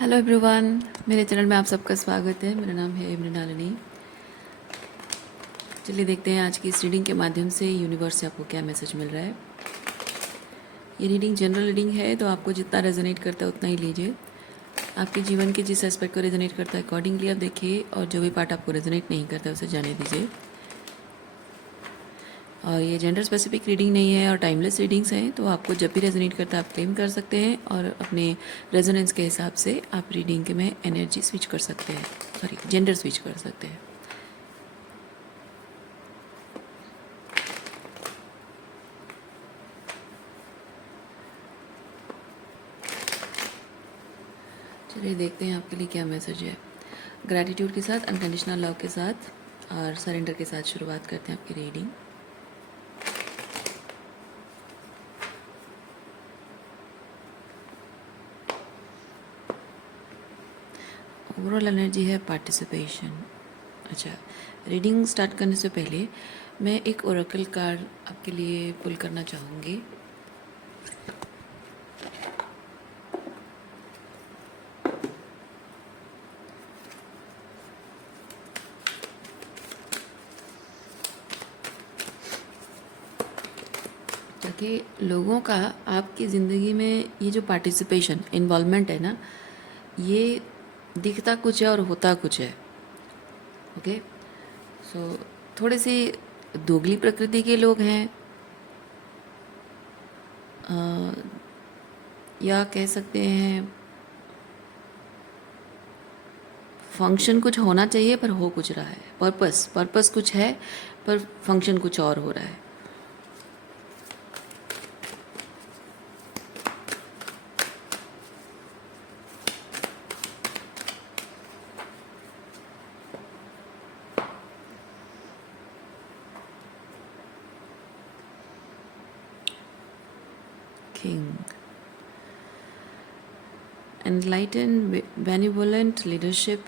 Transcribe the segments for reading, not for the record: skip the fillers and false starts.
Hello everyone, मेरे channel में आप सबका स्वागत है। मेरा नाम है मृणालिनी। चलिए देखते हैं आज की इस रीडिंग के माध्यम से यूनिवर्स से आपको क्या मैसेज मिल रहा है। ये रीडिंग जनरल रीडिंग है, तो आपको जितना रेजोनेट करता है उतना ही लीजिए। आपके जीवन के जिस एस्पेक्ट को रेजोनेट करता है अकॉर्डिंगली आप देखिए, और जो भी पार्ट आपको रेजोनेट नहीं करता है उसे जाने दीजिए। और ये जेंडर स्पेसिफिक रीडिंग नहीं है और टाइमलेस रीडिंग्स हैं, तो आपको जब भी रेजोनेट करता है आप क्लेम कर सकते हैं और अपने रेजोनेंस के हिसाब से आप रीडिंग के में एनर्जी स्विच कर सकते हैं, सॉरी जेंडर स्विच कर सकते हैं। चलिए देखते हैं आपके लिए क्या मैसेज है। ग्रैटिट्यूड के साथ, अनकंडीशनल लव के साथ और सरेंडर के साथ शुरुआत करते हैं आपकी रीडिंग। ओवरऑल एनर्जी है पार्टिसिपेशन। अच्छा, रीडिंग स्टार्ट करने से पहले मैं एक ओरेकल कार्ड आपके लिए पुल करना चाहूँगी। ताकि लोगों का आपकी ज़िंदगी में ये जो पार्टिसिपेशन इन्वॉल्वमेंट है ना, ये दिखता कुछ है और होता कुछ है। ओके, सो थोड़े से दोगली प्रकृति के लोग हैं, या कह सकते हैं फंक्शन कुछ होना चाहिए पर हो कुछ रहा है। पर्पस कुछ है पर फंक्शन कुछ और हो रहा है। King, enlightened, benevolent leadership,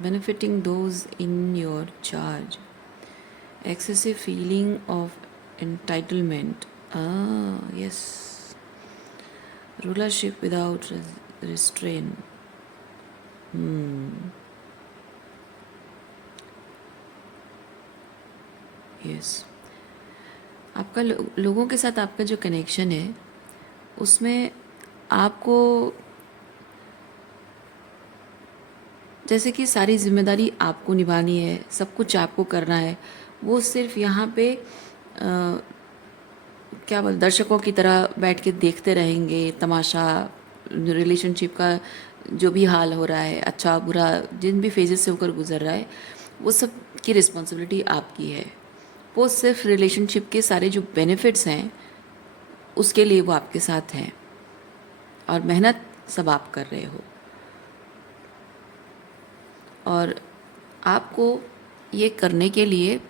benefiting those in your charge, excessive feeling of entitlement. Yes, rulership without restraint. Yes, आपका लोगों के साथ आपका जो कनेक्शन है उसमें आपको जैसे कि सारी जिम्मेदारी आपको निभानी है, सब कुछ आपको करना है। वो सिर्फ यहाँ पे क्या बोल दर्शकों की तरह बैठ के देखते रहेंगे तमाशा, रिलेशनशिप का जो भी हाल हो रहा है, अच्छा बुरा जिन भी फेजेस से होकर गुजर रहा है, वो सब की रिस्पॉन्सिबिलिटी आपकी है। वो सिर्फ रिलेशनशिप के सारे जो बेनिफिट्स हैं उसके लिए वो आपके साथ हैं और मेहनत सब आप कर रहे हो। और आपको ये करने के लिए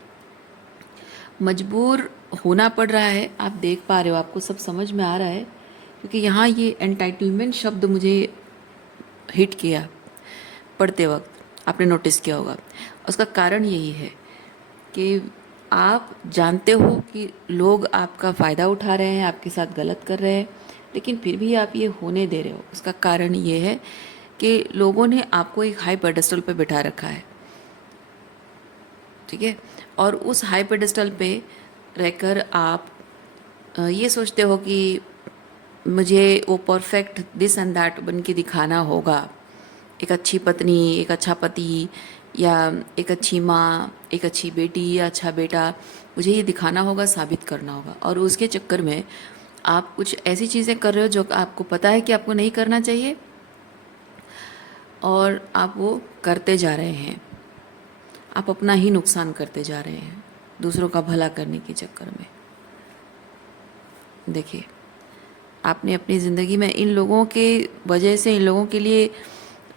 मजबूर होना पड़ रहा है। आप देख पा रहे हो, आपको सब समझ में आ रहा है, क्योंकि यहाँ ये एंटाइटलमेंट शब्द मुझे हिट किया पढ़ते वक्त, आपने नोटिस किया होगा। उसका कारण यही है कि आप जानते हो कि लोग आपका फ़ायदा उठा रहे हैं, आपके साथ गलत कर रहे हैं, लेकिन फिर भी आप ये होने दे रहे हो। उसका कारण ये है कि लोगों ने आपको एक हाई पेडेस्टल पे बिठा रखा है, ठीक है। और उस हाई पेडेस्टल पे रहकर आप ये सोचते हो कि मुझे वो परफेक्ट दिस एंड दैट बन के दिखाना होगा। एक अच्छी पत्नी, एक अच्छा पति, या एक अच्छी माँ, एक अच्छी बेटी या अच्छा बेटा, मुझे ये दिखाना होगा, साबित करना होगा। और उसके चक्कर में आप कुछ ऐसी चीज़ें कर रहे हो जो आपको पता है कि आपको नहीं करना चाहिए, और आप वो करते जा रहे हैं। आप अपना ही नुकसान करते जा रहे हैं दूसरों का भला करने के चक्कर में। देखिए, आपने अपनी ज़िंदगी में इन लोगों के वजह से, इन लोगों के लिए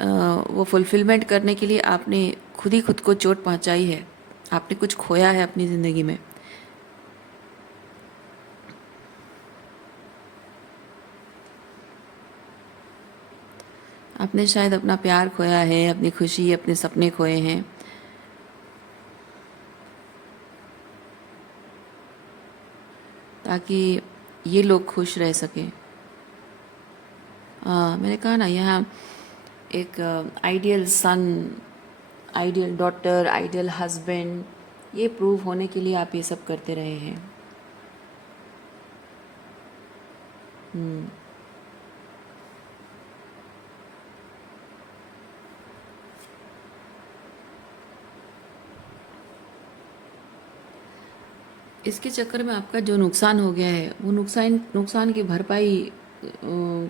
वो फुलफिलमेंट करने के लिए आपने खुद ही खुद को चोट पहुंचाई है। आपने कुछ खोया है अपनी ज़िंदगी में। आपने शायद अपना प्यार खोया है, अपनी खुशी, अपने सपने खोए हैं। ताकि ये लोग खुश रह सकें। मैंने कहा ना, यहाँ एक आइडियल सन, आइडियल डॉटर, आइडियल हस्बैंड, ये प्रूव होने के लिए आप ये सब करते रहे हैं। इसके चक्कर में आपका जो नुकसान हो गया है, वो नुकसान की भरपाई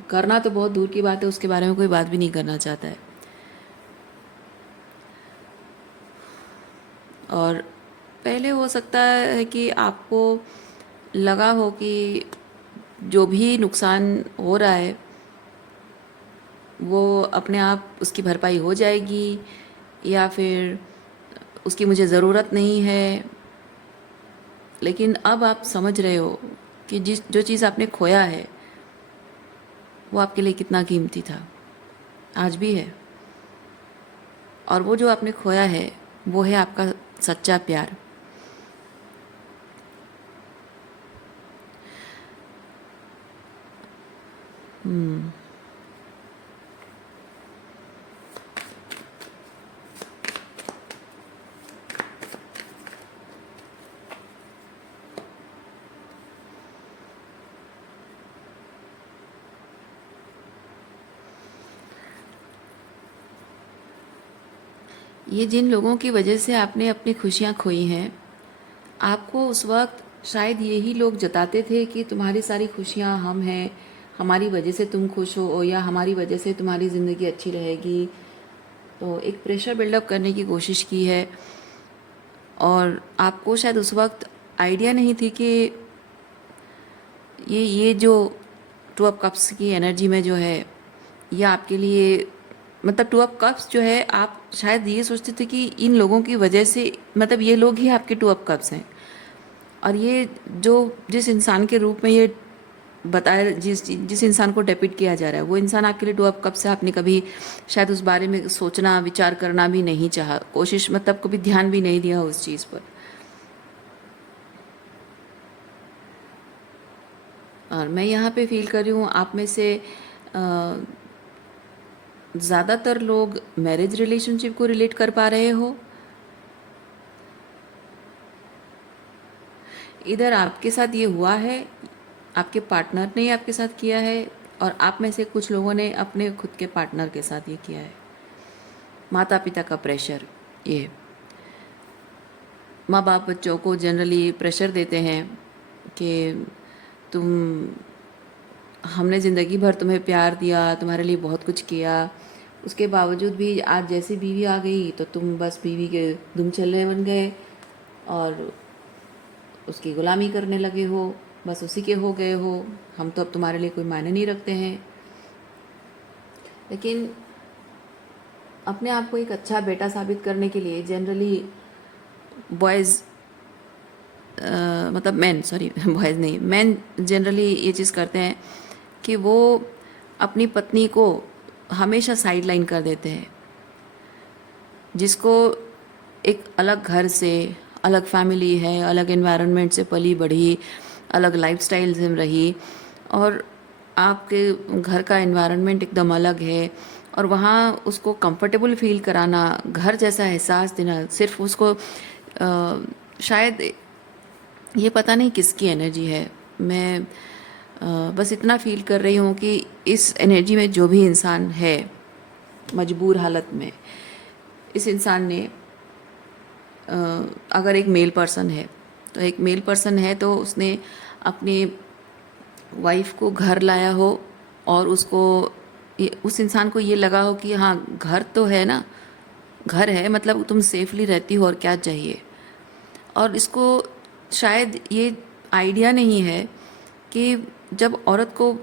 करना तो बहुत दूर की बात है, उसके बारे में कोई बात भी नहीं करना चाहता है। और पहले हो सकता है कि आपको लगा हो कि जो भी नुकसान हो रहा है वो अपने आप उसकी भरपाई हो जाएगी, या फिर उसकी मुझे ज़रूरत नहीं है। लेकिन अब आप समझ रहे हो कि जो चीज़ आपने खोया है वो आपके लिए कितना कीमती था, आज भी है। और वो जो आपने खोया है वो है आपका सच्चा प्यार। ये जिन लोगों की वजह से आपने अपनी खुशियाँ खोई हैं, आपको उस वक्त शायद यही लोग जताते थे कि तुम्हारी सारी खुशियाँ हम हैं, हमारी वजह से तुम खुश हो, या हमारी वजह से तुम्हारी ज़िंदगी अच्छी रहेगी। तो एक प्रेशर बिल्डअप करने की कोशिश की है। और आपको शायद उस वक्त आइडिया नहीं थी कि ये जो टू ऑफ कप्स की एनर्जी में जो है, ये आपके लिए, मतलब टू ऑफ कप्स जो है, आप शायद ये सोचते थे कि इन लोगों की वजह से, मतलब ये लोग ही आपके टू ऑफ कप्स हैं। और ये जो जिस इंसान के रूप में ये बताया, जिस इंसान को डेपिक्ट किया जा रहा है, वो इंसान आपके लिए टू ऑफ कप्स है। आपने कभी शायद उस बारे में सोचना, विचार करना भी नहीं चाहा, कोशिश मतलब कभी ध्यान भी नहीं दिया उस चीज़ पर। और मैं यहाँ पे फील कर रही हूँ आप में से ज़्यादातर लोग मैरिज रिलेशनशिप को रिलेट कर पा रहे हो। इधर आपके साथ ये हुआ है, आपके पार्टनर ने आपके साथ किया है, और आप में से कुछ लोगों ने अपने खुद के पार्टनर के साथ ये किया है। माता पिता का प्रेशर, ये माँ बाप बच्चों को जनरली प्रेशर देते हैं कि तुम, हमने ज़िंदगी भर तुम्हें प्यार दिया, तुम्हारे लिए बहुत कुछ किया, उसके बावजूद भी आज जैसी बीवी आ गई तो तुम बस बीवी के दुम चलने बन गए और उसकी गुलामी करने लगे हो, बस उसी के हो गए हो। हम तो अब तुम्हारे लिए कोई मायने नहीं रखते हैं। लेकिन अपने आप को एक अच्छा बेटा साबित करने के लिए जनरली बॉयज़, मतलब मैन, सॉरी बॉयज़ नहीं, मैन जनरली ये चीज़ करते हैं कि वो अपनी पत्नी को हमेशा साइड लाइन कर देते हैं, जिसको एक अलग घर से, अलग फैमिली है, अलग एनवायरनमेंट से पली बढ़ी, अलग लाइफस्टाइल से रही, और आपके घर का एनवायरनमेंट एकदम अलग है, और वहाँ उसको कंफर्टेबल फील कराना, घर जैसा एहसास देना, सिर्फ उसको शायद ये पता नहीं किसकी एनर्जी है। मैं बस इतना फील कर रही हूँ कि इस एनर्जी में जो भी इंसान है मजबूर हालत में, इस इंसान ने अगर एक मेल पर्सन है, तो एक मेल पर्सन है तो उसने अपनी वाइफ को घर लाया हो, और उसको उस इंसान को ये लगा हो कि हाँ घर तो है ना, घर है मतलब तुम सेफली रहती हो और क्या चाहिए। और इसको शायद ये आइडिया नहीं है कि जब औरत को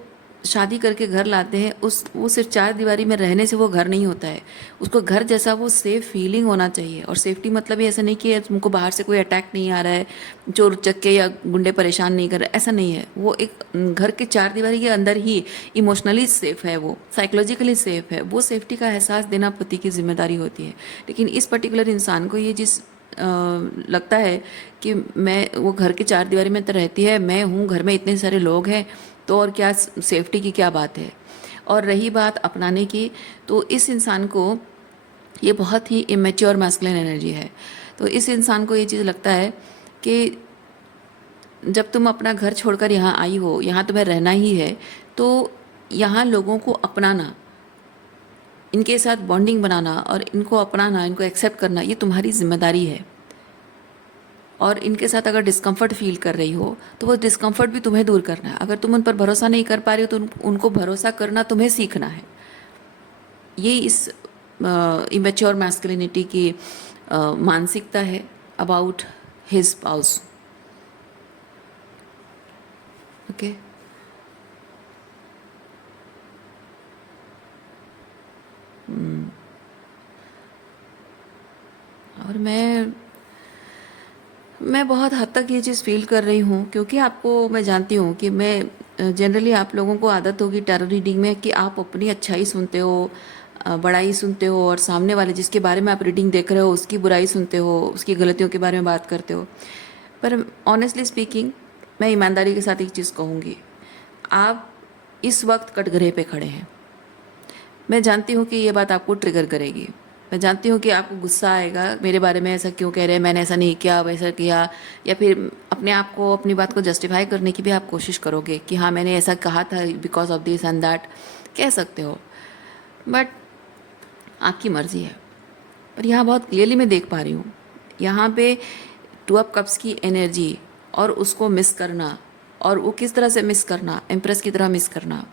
शादी करके घर लाते हैं, वो सिर्फ चार दीवारी में रहने से वो घर नहीं होता है। उसको घर जैसा वो सेफ फीलिंग होना चाहिए। और सेफ्टी मतलब ये ऐसा नहीं कि तुमको बाहर से कोई अटैक नहीं आ रहा है, चोर चक्के या गुंडे परेशान नहीं कर रहे, ऐसा नहीं है। वो एक घर के चार दीवारी के अंदर ही इमोशनली सेफ है, वो साइकोलॉजिकली सेफ है। वो सेफ्टी का एहसास देना पति की जिम्मेदारी होती है। लेकिन इस पर्टिकुलर इंसान को ये जिस लगता है कि मैं, वो घर के चार दीवारी में तो रहती है, मैं हूँ घर में, इतने सारे लोग हैं, तो और क्या सेफ्टी की क्या बात है। और रही बात अपनाने की, तो इस इंसान को ये बहुत ही इमेच्योर मैस्कुलिन एनर्जी है। तो इस इंसान को ये चीज़ लगता है कि जब तुम अपना घर छोड़कर यहाँ आई हो, यहाँ तुम्हें रहना ही है, तो यहाँ लोगों को अपनाना, इनके साथ बॉन्डिंग बनाना और इनको अपनाना, इनको एक्सेप्ट करना, ये तुम्हारी जिम्मेदारी है। और इनके साथ अगर डिस्कम्फर्ट फील कर रही हो तो वो डिस्कम्फर्ट भी तुम्हें दूर करना है। अगर तुम उन पर भरोसा नहीं कर पा रही हो तो उनको भरोसा करना तुम्हें सीखना है। ये इस इमेच्योर मैस्कुलिनिटी की मानसिकता है अबाउट हिज स्पाउस। ओके, और मैं बहुत हद तक ये चीज़ फील कर रही हूँ, क्योंकि आपको मैं जानती हूँ कि मैं जनरली आप लोगों को आदत होगी टैरो रीडिंग में कि आप अपनी अच्छाई सुनते हो, बड़ाई सुनते हो, और सामने वाले जिसके बारे में आप रीडिंग देख रहे हो उसकी बुराई सुनते हो, उसकी गलतियों के बारे में बात करते हो। पर ऑनेस्टली स्पीकिंग, मैं ईमानदारी के साथ एक चीज़ कहूँगी, आप इस वक्त कटघरे पे खड़े हैं। मैं जानती हूँ कि ये बात आपको ट्रिगर करेगी, मैं जानती हूँ कि आपको गुस्सा आएगा, मेरे बारे में ऐसा क्यों कह रहे हैं, मैंने ऐसा नहीं किया, वैसा किया, या फिर अपने आप को, अपनी बात को जस्टिफाई करने की भी आप कोशिश करोगे कि हाँ मैंने ऐसा कहा था because of this and that, कह सकते हो, बट आपकी मर्ज़ी है। पर यहाँ बहुत क्लियरली मैं देख पा रही हूँ, यहाँ पे 2 ऑफ कप्स की एनर्जी, और उसको मिस करना, और वो किस तरह से मिस करना, एम्प्रेस की तरह मिस करना।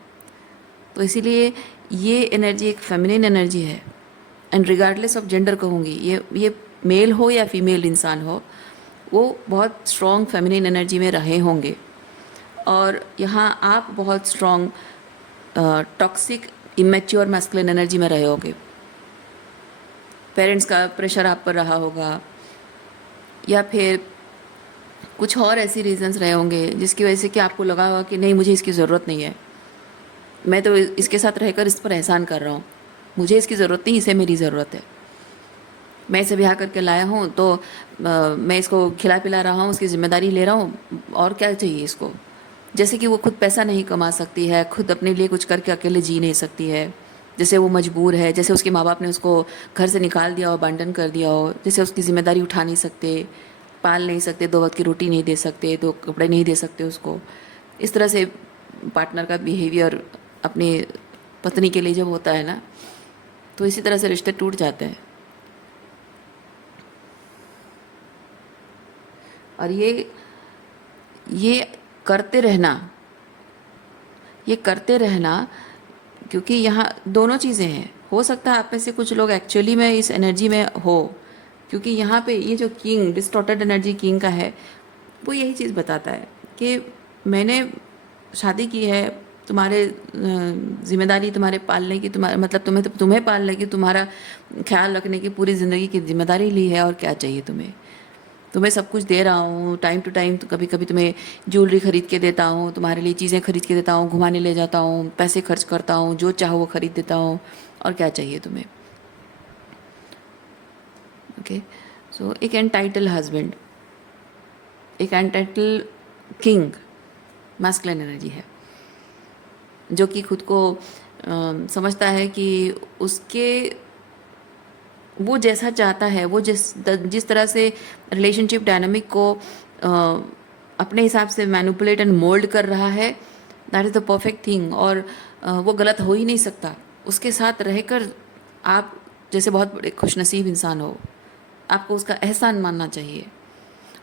तो इसीलिए ये एनर्जी एक फेमिनिन एनर्जी है, एंड रिगार्डलेस ऑफ जेंडर कहूँगी, ये मेल हो या फीमेल इंसान हो, वो बहुत स्ट्रॉन्ग फेमिनिन एनर्जी में रहे होंगे। और यहाँ आप बहुत strong toxic immature masculine energy में रहे होगे। पेरेंट्स का प्रेशर आप पर रहा होगा, या फिर कुछ और ऐसी रीजंस रहे होंगे जिसकी वजह से कि आपको लगा होगा कि नहीं मुझे इसकी ज़रूरत नहीं है, मैं तो इसके साथ रहकर इस पर एहसान कर रहा हूँ, मुझे इसकी ज़रूरत नहीं, इसे मेरी ज़रूरत है। मैं इसे ब्याह करके लाया हूँ तो मैं इसको खिला पिला रहा हूँ, उसकी ज़िम्मेदारी ले रहा हूँ, और क्या चाहिए इसको। जैसे कि वो खुद पैसा नहीं कमा सकती है, खुद अपने लिए कुछ करके अकेले जी नहीं सकती है, जैसे वो मजबूर है, जैसे उसके माँ बाप ने उसको घर से निकाल दिया हो, अबांडन कर दिया हो, जैसे उसकी ज़िम्मेदारी उठा नहीं सकते, पाल नहीं सकते, 2 वक्त की रोटी नहीं दे सकते, 2 कपड़े नहीं दे सकते उसको। इस तरह से पार्टनर का बिहेवियर अपनी पत्नी के लिए जब होता है ना, तो इसी तरह से रिश्ते टूट जाते हैं। और ये करते रहना, ये करते रहना, क्योंकि यहाँ दोनों चीज़ें हैं। हो सकता है आप में से कुछ लोग एक्चुअली में इस एनर्जी में हो, क्योंकि यहाँ पे ये जो किंग, डिस्टॉर्टेड एनर्जी किंग का है, वो यही चीज़ बताता है कि मैंने शादी की है, तुम्हारे जिम्मेदारी तुम्हारे पालने की, तुम्हारे मतलब तुम्हें पालने की, तुम्हारा ख्याल रखने की पूरी ज़िंदगी की जिम्मेदारी ली है, और क्या चाहिए तुम्हें सब कुछ दे रहा हूँ, टाइम टू टाइम, तो कभी कभी तुम्हें ज्वेलरी खरीद के देता हूँ, तुम्हारे लिए चीज़ें खरीद के देता हूँ, घुमाने ले जाता हूँ, पैसे खर्च करता हूँ, जो चाहो वो खरीद देता हूँ, और क्या चाहिए तुम्हें। ओके, सो एक एंटाइटल हस्बैंड, एक एंटाइटल किंग मैस्कुलिन एनर्जी है, जो कि खुद को समझता है कि उसके, वो जैसा चाहता है, वो जिस तरह से रिलेशनशिप डायनामिक को अपने हिसाब से मैनिपुलेट एंड मोल्ड कर रहा है, that is the perfect thing. और वो गलत हो ही नहीं सकता। उसके साथ रहकर आप जैसे बहुत बड़े खुशनसीब इंसान हो, आपको उसका एहसान मानना चाहिए।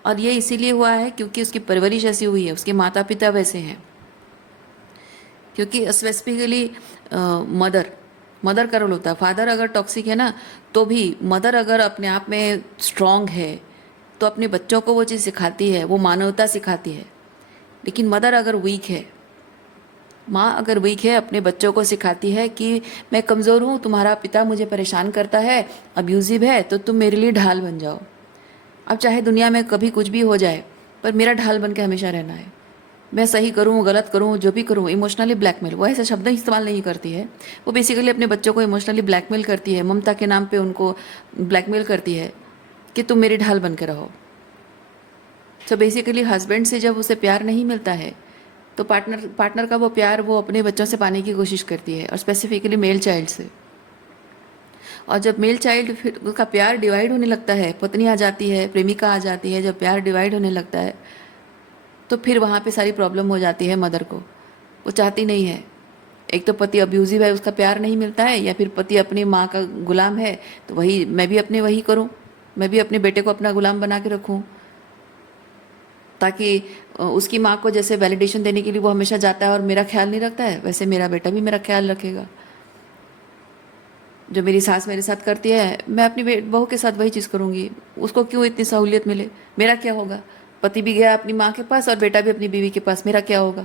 और ये इसीलिए हुआ है क्योंकि उसकी परवरिश ऐसी हुई है, उसके माता पिता वैसे हैं। क्योंकि स्पेसिफिकली मदर का रोल होता है। फादर अगर टॉक्सिक है ना, तो भी मदर अगर अपने आप में स्ट्रांग है तो अपने बच्चों को वो चीज़ सिखाती है, वो मानवता सिखाती है। लेकिन मदर अगर वीक है, माँ अगर वीक है, अपने बच्चों को सिखाती है कि मैं कमज़ोर हूँ, तुम्हारा पिता मुझे परेशान करता है, अब्यूज़िव है, तो तुम मेरे लिए ढाल बन जाओ। अब चाहे दुनिया में कभी कुछ भी हो जाए, पर मेरा ढाल बन के हमेशा रहना है। मैं सही करूँ, गलत करूँ, जो भी करूँ। इमोशनली ब्लैकमेल, वो ऐसे शब्द इस्तेमाल नहीं करती है, वो बेसिकली अपने बच्चों को इमोशनली ब्लैकमेल करती है, ममता के नाम पे उनको ब्लैकमेल करती है कि तुम मेरी ढाल बन के रहो। सो बेसिकली हस्बैंड से जब उसे प्यार नहीं मिलता है, तो पार्टनर पार्टनर का वो प्यार वो अपने बच्चों से पाने की कोशिश करती है, और स्पेसिफिकली मेल चाइल्ड से। और जब मेल चाइल्ड फिर का प्यार डिवाइड होने लगता है, पत्नी आ जाती है, प्रेमिका आ जाती है, जब प्यार डिवाइड होने लगता है तो फिर वहाँ पे सारी प्रॉब्लम हो जाती है मदर को। वो चाहती नहीं है, एक तो पति अब्यूजिव है, उसका प्यार नहीं मिलता है, या फिर पति अपनी माँ का गुलाम है, तो वही मैं भी अपने वही करूँ, मैं भी अपने बेटे को अपना गुलाम बना के रखूँ, ताकि उसकी माँ को जैसे वैलिडेशन देने के लिए वो हमेशा जाता है और मेरा ख्याल नहीं रखता है, वैसे मेरा बेटा भी मेरा ख्याल रखेगा। जो मेरी सास मेरे साथ करती है, मैं अपनी बहू के साथ वही चीज़ करूँगी। उसको क्यों इतनी सहूलियत मिले, मेरा क्या होगा? पति भी गया अपनी माँ के पास और बेटा भी अपनी बीवी के पास, मेरा क्या होगा?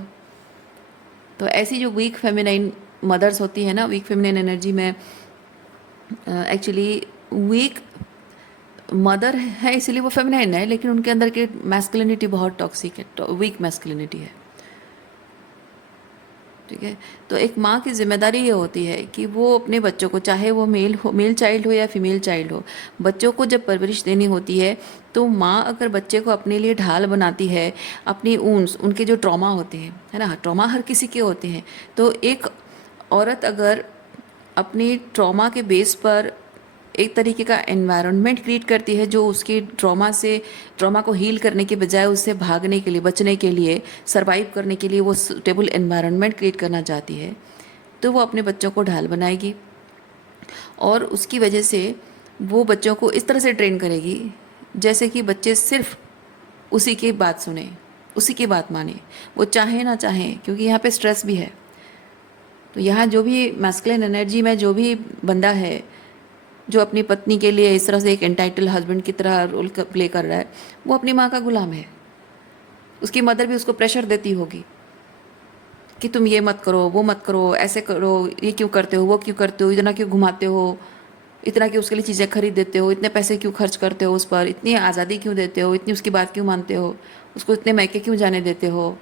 तो ऐसी जो वीक फेमिनाइन मदर्स होती है ना, वीक फेमिनाइन एनर्जी में एक्चुअली वीक मदर है इसलिए वो फेमिनाइन है, लेकिन उनके अंदर की मैस्कुलिनिटी बहुत टॉक्सिक है, वीक मैस्कुलिनिटी है। ठीक है, तो एक माँ की जिम्मेदारी ये होती है कि वो अपने बच्चों को, चाहे वो मेल चाइल्ड हो या फीमेल चाइल्ड हो, बच्चों को जब परवरिश देनी होती है तो माँ अगर बच्चे को अपने लिए ढाल बनाती है, अपनी ऊन्स, उनके जो ट्रॉमा होते हैं, है ना, ट्रॉमा हर किसी के होते हैं, तो एक औरत अगर अपनी ट्रॉमा के बेस पर एक तरीके का एनवायरनमेंट क्रिएट करती है जो उसकी ट्रॉमा को हील करने के बजाय उससे भागने के लिए, बचने के लिए, सरवाइव करने के लिए वो स्टेबल एनवायरनमेंट क्रिएट करना चाहती है, तो वो अपने बच्चों को ढाल बनाएगी और उसकी वजह से वो बच्चों को इस तरह से ट्रेन करेगी जैसे कि बच्चे सिर्फ उसी की बात सुने, उसी की बात माने, वो चाहे ना चाहे, क्योंकि यहाँ पे स्ट्रेस भी है। तो यहाँ जो भी मैस्कुलिन एनर्जी में जो भी बंदा है जो अपनी पत्नी के लिए इस तरह से एक एंटाइटल हस्बैंड की तरह रोल प्ले कर रहा है, वो अपनी माँ का गुलाम है। उसकी मदर भी उसको प्रेशर देती होगी कि तुम ये मत करो, वो मत करो, ऐसे करो, ये क्यों करते हो, वो क्यों करते हो, इतना क्यों घुमाते हो, इतना क्यों उसके लिए चीज़ें खरीद देते हो, इतने पैसे क्यों खर्च करते हो उस पर, इतनी आज़ादी क्यों देते हो, इतनी उसकी बात क्यों मानते हो, उसको इतने मैके क्यों जाने देते हो,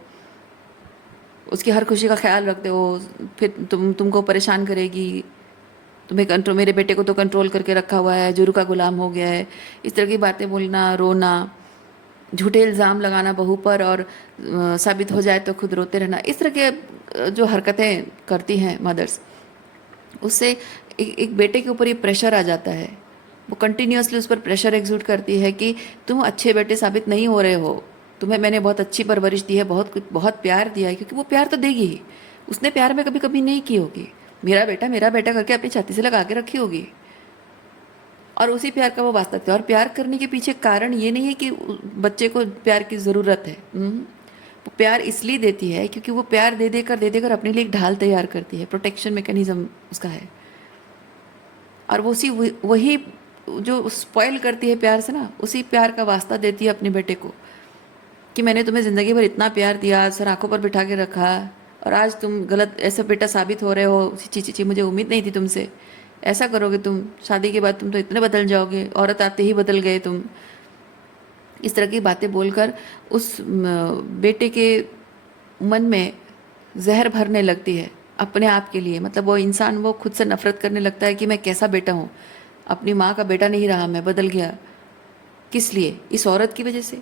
उसकी हर खुशी का ख्याल रखते हो, फिर तुमको परेशान करेगी, तुम्हें कंट्रोल, मेरे बेटे को तो कंट्रोल करके रखा हुआ है, जुरू का गुलाम हो गया है, इस तरह की बातें बोलना, रोना, झूठे इल्ज़ाम लगाना बहू पर और साबित हो जाए तो खुद रोते रहना, इस तरह के जो हरकतें करती हैं मदर्स, उससे एक बेटे के ऊपर ये प्रेशर आ जाता है। वो कंटिन्यूसली उस पर प्रेशर एग्जूट करती है कि तुम अच्छे बेटे साबित नहीं हो रहे हो, तुम्हें मैंने बहुत अच्छी परवरिश दी है, बहुत प्यार दिया है, क्योंकि वो प्यार तो देगी ही, उसने प्यार में कभी कभी नहीं की होगी, मेरा बेटा करके अपनी छाती से लगा के रखी होगी, और उसी प्यार का वो वास्ता है। और प्यार करने के पीछे कारण ये नहीं है कि बच्चे को प्यार की ज़रूरत है, वो प्यार इसलिए देती है क्योंकि वो प्यार दे देकर अपने लिए एक ढाल तैयार करती है, प्रोटेक्शन मैकेनिज्म उसका है। और वो वही जो स्पॉइल करती है प्यार से ना, उसी प्यार का वास्ता देती है अपने बेटे को कि मैंने तुम्हें ज़िंदगी भर इतना प्यार दिया, सर आंखों पर बिठा के रखा, और आज तुम गलत ऐसा बेटा साबित हो रहे हो, ची मुझे उम्मीद नहीं थी तुमसे, ऐसा करोगे तुम, शादी के बाद तुम तो इतने बदल जाओगे, औरत आते ही बदल गए तुम, इस तरह की बातें बोलकर उस बेटे के मन में जहर भरने लगती है अपने आप के लिए। मतलब वो इंसान वो खुद से नफरत करने लगता है कि मैं कैसा बेटा हूँ, अपनी माँ का बेटा नहीं रहा, मैं बदल गया। किस लिए? इस औरत की वजह से,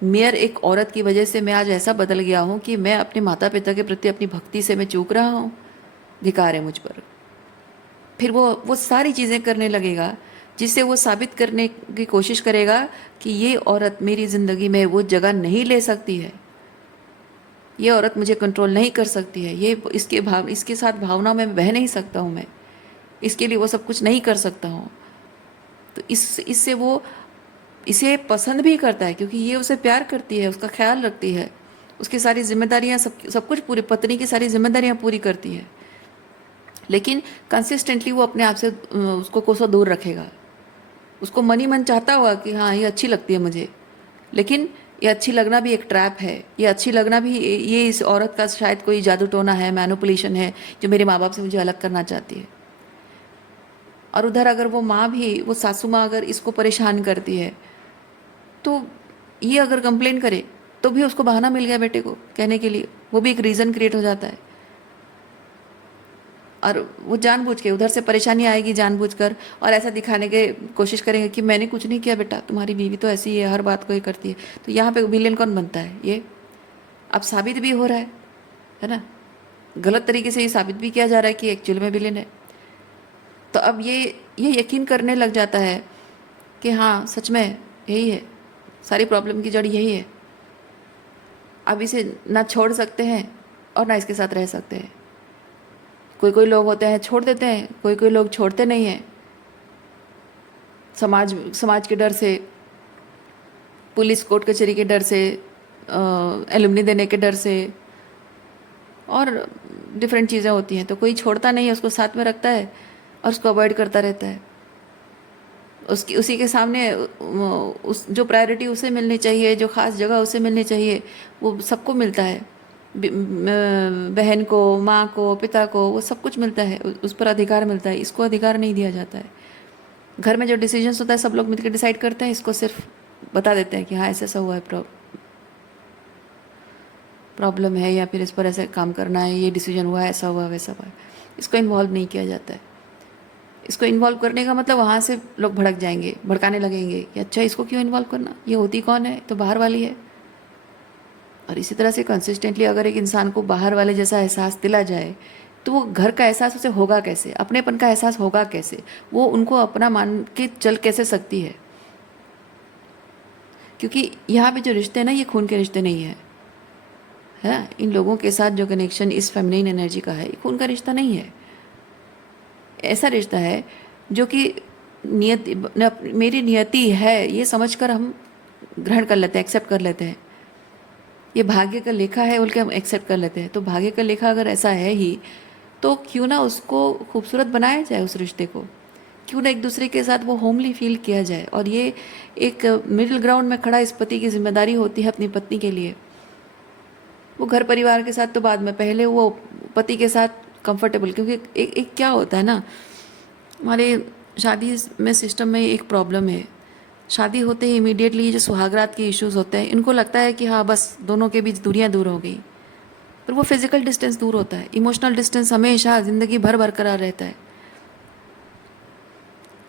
मेयर एक औरत की वजह से मैं आज ऐसा बदल गया हूँ कि मैं अपने माता पिता के प्रति अपनी भक्ति से मैं चूक रहा हूँ, धिक्कार है मुझ पर। फिर वो सारी चीज़ें करने लगेगा जिससे वो साबित करने की कोशिश करेगा कि ये औरत मेरी ज़िंदगी में वो जगह नहीं ले सकती है, ये औरत मुझे कंट्रोल नहीं कर सकती है, ये इसके साथ भावना में बह नहीं सकता हूँ मैं, इसके लिए वो सब कुछ नहीं कर सकता हूँ। तो इससे वो इसे पसंद भी करता है क्योंकि ये उसे प्यार करती है, उसका ख्याल रखती है, उसकी सारी जिम्मेदारियाँ, सब कुछ पूरी, पत्नी की सारी जिम्मेदारियाँ पूरी करती है। लेकिन कंसिस्टेंटली वो अपने आप से उसको कोसों दूर रखेगा। उसको मन ही मन चाहता होगा कि हाँ ये अच्छी लगती है मुझे, लेकिन ये अच्छी लगना भी एक ट्रैप है, ये अच्छी लगना भी, ये इस औरत का शायद कोई जादू टोना है, मैनिपुलेशन है, जो मेरे माँ बाप से मुझे अलग करना चाहती है। और उधर अगर वो माँ भी, वो सासू माँ अगर इसको परेशान करती है तो ये अगर कंप्लेन करे तो भी उसको बहाना मिल गया बेटे को कहने के लिए, वो भी एक रीज़न क्रिएट हो जाता है। और वो जानबूझ के उधर से परेशानी आएगी जानबूझकर, और ऐसा दिखाने के कोशिश करेंगे कि मैंने कुछ नहीं किया बेटा, तुम्हारी बीवी तो ऐसी है, हर बात को ये करती है। तो यहाँ पे विलेन कौन बनता है? ये अब साबित भी हो रहा है ना, गलत तरीके से ये साबित भी किया जा रहा है कि एक्चुअल में विलेन है। तो अब ये यकीन करने लग जाता है कि हाँ सच में यही है, सारी प्रॉब्लम की जड़ यही है। अब इसे ना छोड़ सकते हैं और ना इसके साथ रह सकते हैं। कोई कोई लोग होते हैं छोड़ देते हैं, कोई कोई लोग छोड़ते नहीं हैं, समाज के डर से, पुलिस कोर्ट कचहरी के डर से, एलुमनी देने के डर से, और डिफरेंट चीज़ें होती हैं। तो कोई छोड़ता नहीं है, उसको साथ में रखता है और उसको अवॉइड करता रहता है। उसी के सामने उस जो प्रायोरिटी उसे मिलनी चाहिए, जो ख़ास जगह उसे मिलनी चाहिए, वो सबको मिलता है। बहन को, माँ को, पिता को, वो सब कुछ मिलता है, उस पर अधिकार मिलता है। इसको अधिकार नहीं दिया जाता है। घर में जो डिसीजंस होता है सब लोग मिलकर डिसाइड करते हैं, इसको सिर्फ बता देते हैं कि हाँ ऐसा ऐसा हुआ है, प्रॉब्लम है, या फिर इस पर ऐसे काम करना है, ये डिसीजन हुआ है, ऐसा हुआ वैसा हुआ है। इसको इन्वॉल्व नहीं किया जाता है। इसको इन्वॉल्व करने का मतलब वहाँ से लोग भड़क जाएंगे, भड़काने लगेंगे कि अच्छा इसको क्यों इन्वॉल्व करना, ये होती कौन है, तो बाहर वाली है। और इसी तरह से कंसिस्टेंटली अगर एक इंसान को बाहर वाले जैसा एहसास दिला जाए तो वो घर का एहसास उसे होगा कैसे, अपनेपन का एहसास होगा कैसे, वो उनको अपना मान के चल कैसे सकती है। क्योंकि यहाँ पे जो रिश्ते हैं ना, ये खून के रिश्ते नहीं है, है ना। इन लोगों के साथ जो कनेक्शन इस फेमिनिन एनर्जी का है, ये खून का रिश्ता नहीं है। ऐसा रिश्ता है जो कि मेरी नियति है ये समझकर हम ग्रहण कर लेते हैं, एक्सेप्ट कर लेते हैं। ये भाग्य का लेखा है बोल के हम एक्सेप्ट कर लेते हैं। तो भाग्य का लेखा अगर ऐसा है ही, तो क्यों ना उसको खूबसूरत बनाया जाए, उस रिश्ते को क्यों ना एक दूसरे के साथ वो होमली फील किया जाए। और ये एक मिडिल ग्राउंड में खड़ा इस पति की जिम्मेदारी होती है अपनी पत्नी के लिए। वो घर परिवार के साथ तो बाद में, पहले वो पति के साथ कंफर्टेबल। क्योंकि एक क्या होता है ना, हमारे शादी में सिस्टम में एक प्रॉब्लम है। शादी होते ही इमीडिएटली जो सुहागरात के इश्यूज होते हैं, इनको लगता है कि हाँ बस दोनों के बीच दूरियां दूर हो गई, पर वो फिजिकल डिस्टेंस दूर होता है, इमोशनल डिस्टेंस हमेशा ज़िंदगी भर बरकरार रहता है।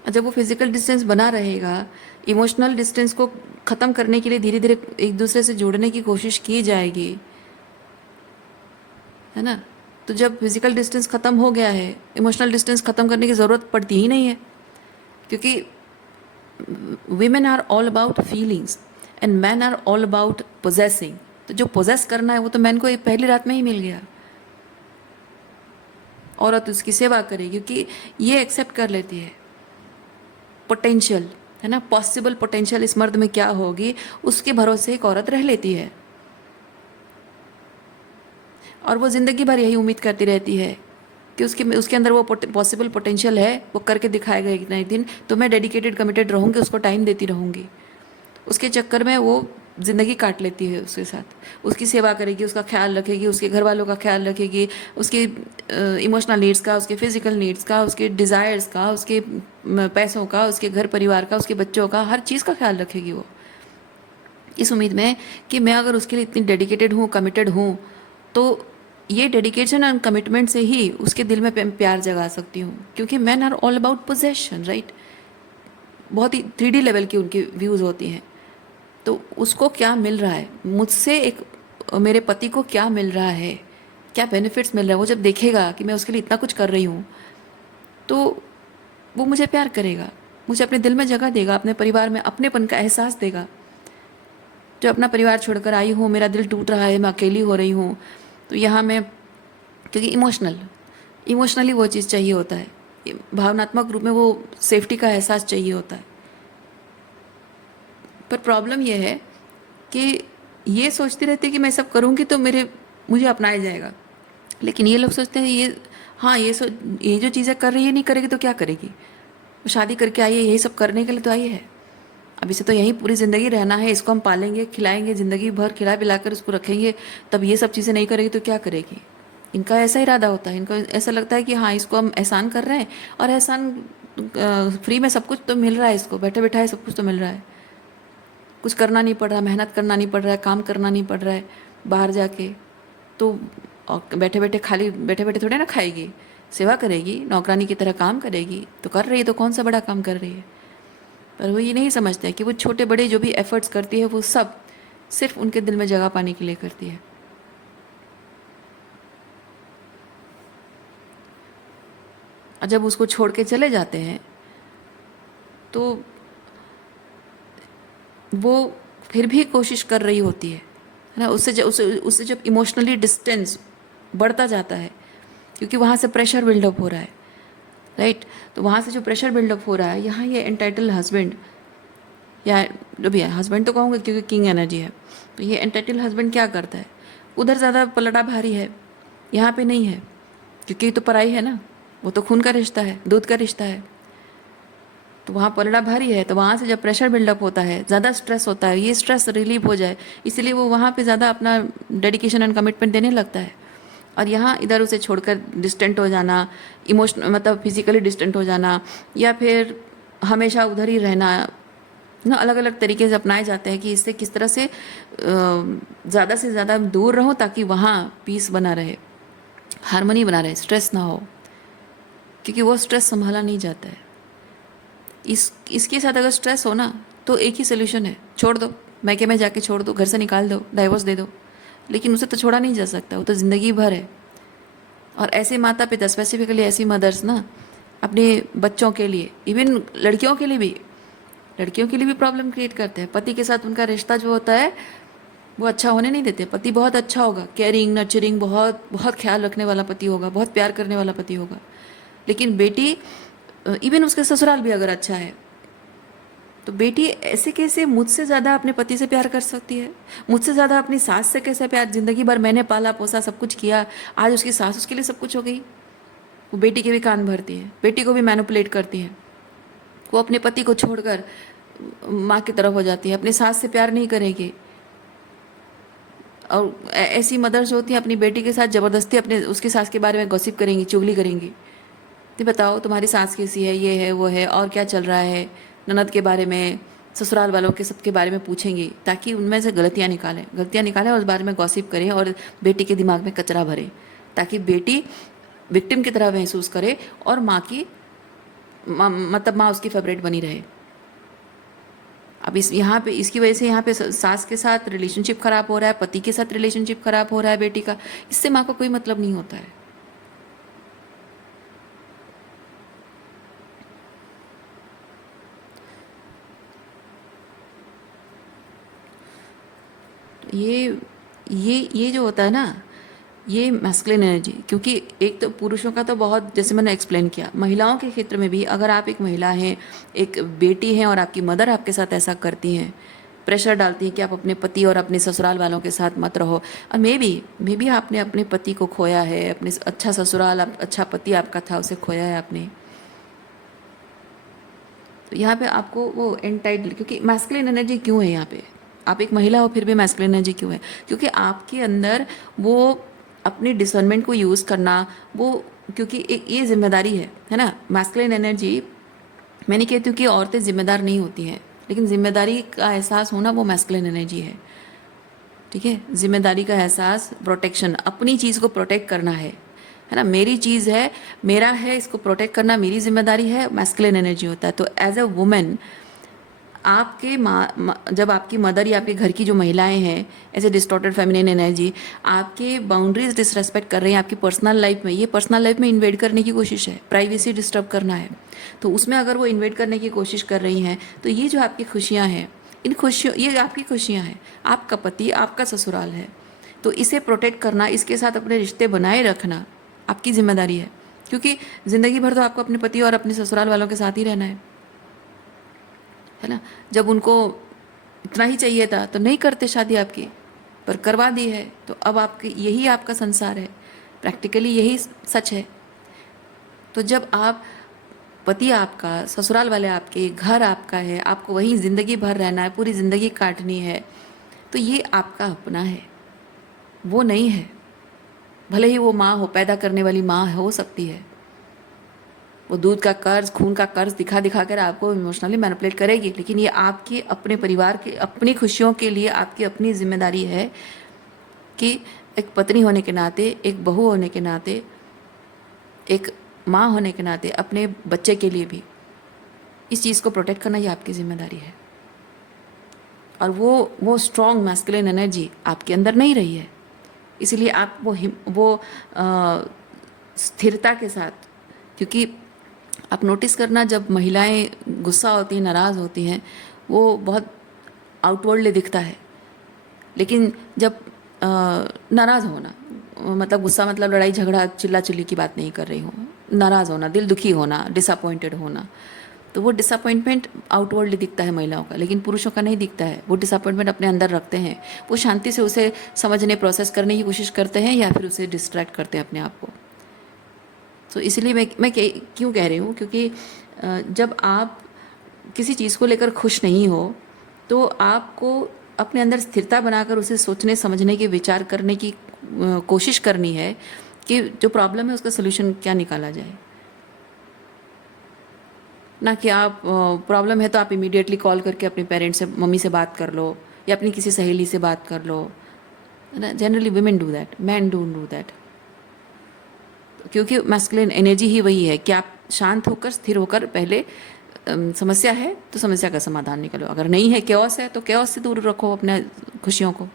जब वो फिजिकल डिस्टेंस बना रहेगा, इमोशनल डिस्टेंस को ख़त्म करने के लिए धीरे धीरे एक दूसरे से जोड़ने की कोशिश की जाएगी, है ना। तो जब फिजिकल डिस्टेंस ख़त्म हो गया है, इमोशनल डिस्टेंस ख़त्म करने की ज़रूरत पड़ती ही नहीं है। क्योंकि women are all about feelings and men are all about possessing। तो जो पोजेस करना है वो तो मैन को पहली रात में ही मिल गया। औरत उसकी सेवा करेगी क्योंकि ये एक्सेप्ट कर लेती है पोटेंशियल, है ना, पॉसिबल पोटेंशियल इस मर्द में क्या होगी, उसके भरोसे एक औरत रह लेती है। और वो ज़िंदगी भर यही उम्मीद करती रहती है कि उसके अंदर वो पॉसिबल पोटेंशियल है, वो करके दिखाएगा एक ना एक दिन। तो मैं डेडिकेटेड कमिटेड रहूँगी, उसको टाइम देती रहूँगी। उसके चक्कर में वो ज़िंदगी काट लेती है उसके साथ, उसकी सेवा करेगी, उसका ख्याल रखेगी, उसके घर वालों का ख्याल रखेगी, उसकी इमोशनल नीड्स का, उसके फिजिकल नीड्स का, उसके डिज़ायर्स का, उसके पैसों का, उसके घर परिवार का, उसके बच्चों का, हर चीज़ का ख्याल रखेगी वो, इस उम्मीद में कि मैं अगर उसके लिए इतनी डेडिकेटेड हूँ, कमिटेड हूँ, तो ये डेडिकेशन एंड कमिटमेंट से ही उसके दिल में प्यार जगा सकती हूँ। क्योंकि men are all about possession, right. बहुत ही 3D लेवल की उनकी व्यूज़ होती हैं। तो उसको क्या मिल रहा है मुझसे, एक मेरे पति को क्या मिल रहा है, क्या बेनिफिट्स मिल रहा है, वो जब देखेगा कि मैं उसके लिए इतना कुछ कर रही हूँ, तो वो मुझे प्यार करेगा, मुझे अपने दिल में जगह देगा, अपने परिवार में अपनेपन का एहसास देगा। जो अपना परिवार छोड़कर आई हूँ, मेरा दिल टूट रहा है, मैं अकेली हो रही हूँ, तो यहाँ मैं, क्योंकि इमोशनली वो चीज़ चाहिए होता है, भावनात्मक रूप में वो सेफ्टी का एहसास चाहिए होता है। पर प्रॉब्लम यह है कि ये सोचती रहती है कि मैं सब करूँगी तो मुझे अपनाया जाएगा। लेकिन ये लोग सोचते हैं ये जो चीज़ें कर रही है नहीं करेगी तो क्या करेगी, वो शादी करके आई है यही सब करने के लिए तो आई है, अब इसे तो यहीं पूरी ज़िंदगी रहना है, इसको हम पालेंगे खिलाएंगे, ज़िंदगी भर खिला पिलाकर उसको रखेंगे, तब ये सब चीज़ें नहीं करेगी तो क्या करेगी। इनका ऐसा इरादा होता है, इनको ऐसा लगता है कि हाँ इसको हम एहसान कर रहे हैं, और एहसान फ्री में सब कुछ तो मिल रहा है, इसको बैठे बैठाए सब कुछ तो मिल रहा है, कुछ करना नहीं पड़ रहा, मेहनत करना नहीं पड़ रहा है, काम करना नहीं पड़ रहा है बाहर जाके। तो बैठे बैठे थोड़े ना खाएगी, सेवा करेगी, नौकरानी की तरह काम करेगी, तो कर रही है, तो कौन सा बड़ा काम कर रही है। पर वो ये नहीं समझते कि वो छोटे बड़े जो भी एफर्ट्स करती है वो सब सिर्फ उनके दिल में जगह पाने के लिए करती है। और जब उसको छोड़ के चले जाते हैं तो वो फिर भी कोशिश कर रही होती है ना। उससे जब इमोशनली डिस्टेंस बढ़ता जाता है, क्योंकि वहाँ से प्रेशर बिल्डअप हो रहा है, राइट। तो वहाँ से जो प्रेशर बिल्डअप हो रहा है, यहाँ ये एंटाइटल हस्बैंड, या जो भी है हस्बैंड तो कहूँगा क्योंकि किंग एनर्जी है, तो ये एंटाइटल हस्बैंड क्या करता है, उधर ज़्यादा पलड़ा भारी है, यहाँ पे नहीं है, क्योंकि ये तो पराई है ना, वो तो खून का रिश्ता है, दूध का रिश्ता है, तो वहाँ पलड़ा भारी है। तो वहाँ से जब प्रेशर बिल्डअप होता है, ज़्यादा स्ट्रेस होता है, ये स्ट्रेस रिलीव हो जाए, इसलिए वो वहाँ पे ज़्यादा अपना डेडिकेशन एंड कमिटमेंट देने लगता है। और यहाँ इधर उसे छोड़कर डिस्टेंट हो जाना, इमोशनल मतलब फिजिकली डिस्टेंट हो जाना, या फिर हमेशा उधर ही रहना ना, अलग अलग तरीके से अपनाए जाते हैं कि इससे किस तरह से ज़्यादा से ज़्यादा दूर रहो ताकि वहाँ पीस बना रहे, हारमोनी बना रहे, स्ट्रेस ना हो, क्योंकि वो स्ट्रेस संभाला नहीं जाता है। इसके साथ अगर स्ट्रेस हो ना तो एक ही सोल्यूशन है, छोड़ दो, मैके में जाके छोड़ दो, घर से निकाल दो, डाइवोर्स दे दो। लेकिन उसे तो छोड़ा नहीं जा सकता, वो तो ज़िंदगी भर है। और ऐसे माता पिता, स्पेसिफिकली ऐसी मदर्स ना, अपने बच्चों के लिए, इवन लड़कियों के लिए भी प्रॉब्लम क्रिएट करते हैं। पति के साथ उनका रिश्ता जो होता है वो अच्छा होने नहीं देते। पति बहुत अच्छा होगा, केयरिंग, नर्चरिंग, बहुत बहुत ख्याल रखने वाला पति होगा, बहुत प्यार करने वाला पति होगा, लेकिन बेटी, इवन उसके ससुराल भी अगर अच्छा है, तो बेटी ऐसे कैसे मुझसे ज़्यादा अपने पति से प्यार कर सकती है, मुझसे ज़्यादा अपनी सास से कैसे प्यार, ज़िंदगी भर मैंने पाला पोसा, सब कुछ किया, आज उसकी सास उसके लिए सब कुछ हो गई। वो बेटी के भी कान भरती है, बेटी को भी मैनिपुलेट करती है, वो अपने पति को छोड़कर माँ की तरफ हो जाती है, अपनी सास से प्यार नहीं करेगी। और ऐसी मदर्स होती हैं अपनी बेटी के साथ ज़बरदस्ती अपने उसकी सास के बारे में गॉसिप करेंगी, चुगली करेंगी। तो बताओ तुम्हारी सास कैसी है, ये है वो है, और क्या चल रहा है, ननद के बारे में, ससुराल वालों के सबके बारे में पूछेंगी, ताकि उनमें से गलतियाँ निकालें और उस बारे में गॉसिप करें और बेटी के दिमाग में कचरा भरें, ताकि बेटी विक्टिम की तरह महसूस करे और माँ की मतलब माँ उसकी फेवरेट बनी रहे। अब यहाँ पे इसकी वजह से यहाँ पे सास के साथ रिलेशनशिप खराब हो रहा है, पति के साथ रिलेशनशिप खराब हो रहा है बेटी का, इससे माँ को कोई मतलब नहीं होता है। ये जो होता है ना, ये मैस्कुलिन एनर्जी, क्योंकि एक तो पुरुषों का तो बहुत, जैसे मैंने एक्सप्लेन किया, महिलाओं के क्षेत्र में भी अगर आप एक महिला हैं, एक बेटी हैं और आपकी मदर आपके साथ ऐसा करती हैं, प्रेशर डालती हैं कि आप अपने पति और अपने ससुराल वालों के साथ मत रहो, और मे बी आपने अपने पति को खोया है, अपने अच्छा ससुराल, अच्छा पति आपका था, उसे खोया है आपने, तो यहाँ पे आपको वो एंटाइटल, क्योंकि मैस्कुलिन एनर्जी क्यों है यहाँ पे, आप एक महिला हो फिर भी मैस्कुलिन एनर्जी क्यों है, क्योंकि आपके अंदर वो अपनी डिसर्नमेंट को यूज़ करना, वो क्योंकि एक ये जिम्मेदारी है ना। मैस्कुलिन एनर्जी, मैं नहीं कहती हूँ कि औरतें जिम्मेदार नहीं होती हैं, लेकिन जिम्मेदारी का एहसास होना वो मैस्कुलिन एनर्जी है, ठीक है। जिम्मेदारी का एहसास, प्रोटेक्शन, अपनी चीज़ को प्रोटेक्ट करना है ना। मेरी चीज़ है, मेरा है, इसको प्रोटेक्ट करना मेरी जिम्मेदारी है, मैस्कुलिन एनर्जी होता है। तो एज अ वुमेन, आपके जब आपकी मदर या आपके घर की जो महिलाएं हैं, ऐसे डिस्टॉर्टेड फेमिनिन एनर्जी आपके बाउंड्रीज डिसरेस्पेक्ट कर रही हैं आपकी पर्सनल लाइफ में, ये पर्सनल लाइफ में इन्वेड करने की कोशिश है, प्राइवेसी डिस्टर्ब करना है, तो उसमें अगर वो इन्वेड करने की कोशिश कर रही हैं, तो ये जो आपकी खुशियाँ हैं, इन खुशियों, ये आपकी खुशियाँ हैं, आपका पति, आपका ससुराल है, तो इसे प्रोटेक्ट करना, इसके साथ अपने रिश्ते बनाए रखना आपकी जिम्मेदारी है, क्योंकि ज़िंदगी भर तो आपको अपने पति और अपने ससुराल वालों के साथ ही रहना है ना। जब उनको इतना ही चाहिए था तो नहीं करते शादी आपकी, पर करवा दी है, तो अब आपके यही आपका संसार है, प्रैक्टिकली यही सच है। तो जब आप, पति आपका, ससुराल वाले आपके, घर आपका है, आपको वहीं ज़िंदगी भर रहना है, पूरी ज़िंदगी काटनी है, तो ये आपका अपना है, वो नहीं है। भले ही वो माँ हो, पैदा करने वाली माँ हो सकती है, वो दूध का कर्ज, खून का कर्ज दिखा दिखा कर आपको इमोशनली मैनिपुलेट करेगी, लेकिन ये आपके अपने परिवार के, अपनी खुशियों के लिए आपकी अपनी जिम्मेदारी है कि एक पत्नी होने के नाते, एक बहू होने के नाते, एक माँ होने के नाते, अपने बच्चे के लिए भी इस चीज़ को प्रोटेक्ट करना, ये आपकी जिम्मेदारी है। और वो स्ट्रॉन्ग मैस्कुलिन एनर्जी आपके अंदर नहीं रही है, इसलिए आप वो स्थिरता के साथ, क्योंकि आप नोटिस करना, जब महिलाएं गुस्सा होती हैं, नाराज़ होती हैं, वो बहुत आउटवर्डली दिखता है। लेकिन जब नाराज़ होना, मतलब गुस्सा मतलब लड़ाई झगड़ा चिल्ला चिल्ली की बात नहीं कर रही हूँ, नाराज़ होना, दिल दुखी होना, डिसअपॉइंटेड होना, तो वो डिसअपॉइंटमेंट आउटवर्डली दिखता है महिलाओं का, लेकिन पुरुषों का नहीं दिखता है। वो डिसअपॉइंटमेंट अपने अंदर रखते हैं, वो शांति से उसे समझने, प्रोसेस करने की कोशिश करते हैं, या फिर उसे डिस्ट्रैक्ट करते हैं अपने आप को। तो इसलिए मैं क्यों कह रही हूँ, क्योंकि जब आप किसी चीज़ को लेकर खुश नहीं हो, तो आपको अपने अंदर स्थिरता बनाकर उसे सोचने, समझने की, विचार करने की कोशिश करनी है कि जो प्रॉब्लम है उसका सोल्यूशन क्या निकाला जाए। ना कि आप प्रॉब्लम है तो आप इमीडिएटली कॉल करके अपने पेरेंट्स से, मम्मी से बात कर लो, या अपनी किसी सहेली से बात कर लो, है ना। Generally women do that, man don't do that, क्योंकि मैस्कुलिन एनर्जी ही वही है कि आप शांत होकर, स्थिर होकर पहले समस्या है तो समस्या का समाधान निकालो, अगर नहीं है, केओस है, तो केओस से दूर रखो अपने खुशियों को।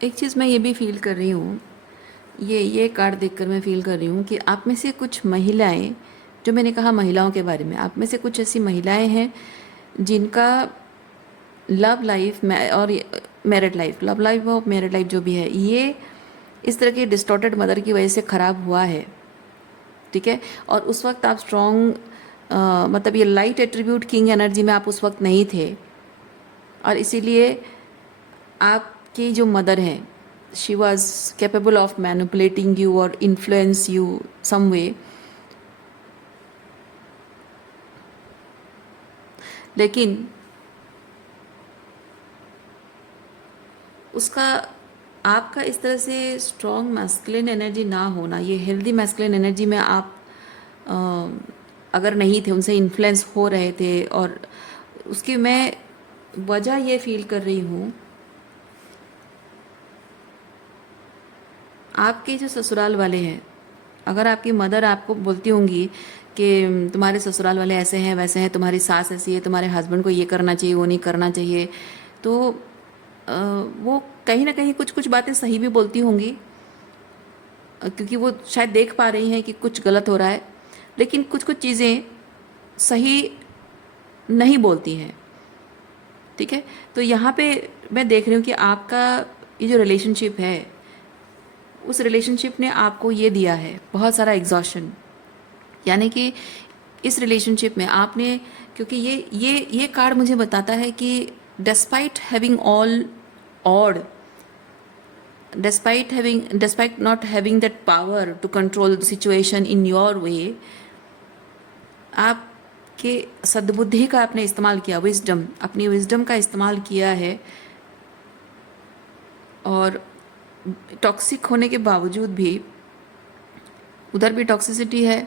एक चीज़ मैं ये भी फील कर रही हूँ, ये कार्ड देखकर मैं फील कर रही हूँ कि आप में से कुछ महिलाएं, जो मैंने कहा महिलाओं के बारे में, आप में से कुछ ऐसी महिलाएं हैं जिनका लव लाइफ और मैरिड लाइफ, लव लाइफ और मैरिड लाइफ जो भी है, ये इस तरह की डिस्टॉर्टेड मदर की वजह से ख़राब हुआ है, ठीक है। और उस वक्त आप स्ट्रॉन्ग, मतलब ये लाइट एट्रीब्यूट किंग एनर्जी में आप उस वक्त नहीं थे, और इसीलिए आपकी जो मदर हैं, she was capable of manipulating you और इन्फ्लुएंस यू सम वे, लेकिन उसका, आपका इस तरह से स्ट्रॉन्ग मैस्कुलिन एनर्जी ना होना, ये हेल्दी मैस्कुलिन एनर्जी में आप अगर नहीं थे, उनसे इन्फ्लुएंस हो रहे थे, और उसकी मैं वजह ये फील कर रही हूँ, आपके जो ससुराल वाले हैं, अगर आपकी मदर आपको बोलती होंगी कि तुम्हारे ससुराल वाले ऐसे हैं, वैसे हैं, तुम्हारी सास ऐसी है, तुम्हारे हस्बैंड को ये करना चाहिए, वो नहीं करना चाहिए, तो वो कहीं ना कहीं कुछ कुछ बातें सही भी बोलती होंगी, क्योंकि वो शायद देख पा रही हैं कि कुछ गलत हो रहा है, लेकिन कुछ कुछ चीज़ें सही नहीं बोलती हैं, ठीक है। तो यहाँ पे मैं देख रही हूँ कि आपका ये जो रिलेशनशिप है, उस रिलेशनशिप ने आपको ये दिया है बहुत सारा एग्जॉशन, यानी कि इस रिलेशनशिप में आपने, क्योंकि ये कार्ड मुझे बताता है कि despite having all odd, despite not having that power to control the situation in your way, आपके सद्बुद्धि का आपने इस्तेमाल किया, विजडम, अपनी विजडम का इस्तेमाल किया है, और टॉक्सिक होने के बावजूद भी उधर भी टॉक्सिसिटी है,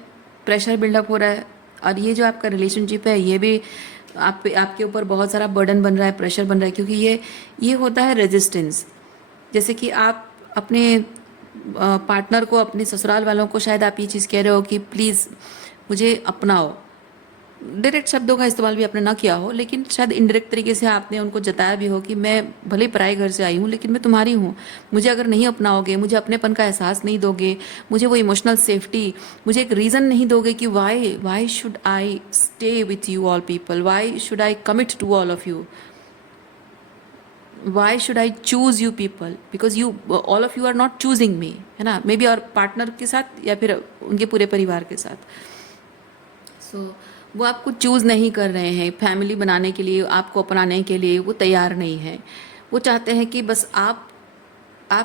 प्रेशर बिल्डअप हो रहा है, और ये जो आपका रिलेशनशिप है, ये भी आपके ऊपर बहुत सारा बर्डन बन रहा है, प्रेशर बन रहा है, क्योंकि ये होता है रेजिस्टेंस। जैसे कि आप अपने पार्टनर को, अपने ससुराल वालों को शायद आप ये चीज़ कह रहे हो कि प्लीज़ मुझे अपनाओ, डायरेक्ट शब्दों का इस्तेमाल भी आपने ना किया हो, लेकिन शायद इनडायरेक्ट तरीके से आपने उनको जताया भी हो कि मैं भले ही पराए घर से आई हूँ, लेकिन मैं तुम्हारी हूँ, मुझे अगर नहीं अपनाओगे, मुझे अपनेपन का एहसास नहीं दोगे, मुझे वो इमोशनल सेफ्टी, मुझे एक रीज़न नहीं दोगे कि why should I stay with you all people, why should I commit to all of you, why should I choose you people, because you all of you are not choosing me, है ना, may be और partner के साथ या फिर उनके पूरे परिवार के साथ। सो वो आपको चूज़ नहीं कर रहे हैं, फैमिली बनाने के लिए, आपको अपनाने के लिए वो तैयार नहीं है। वो चाहते हैं कि बस आप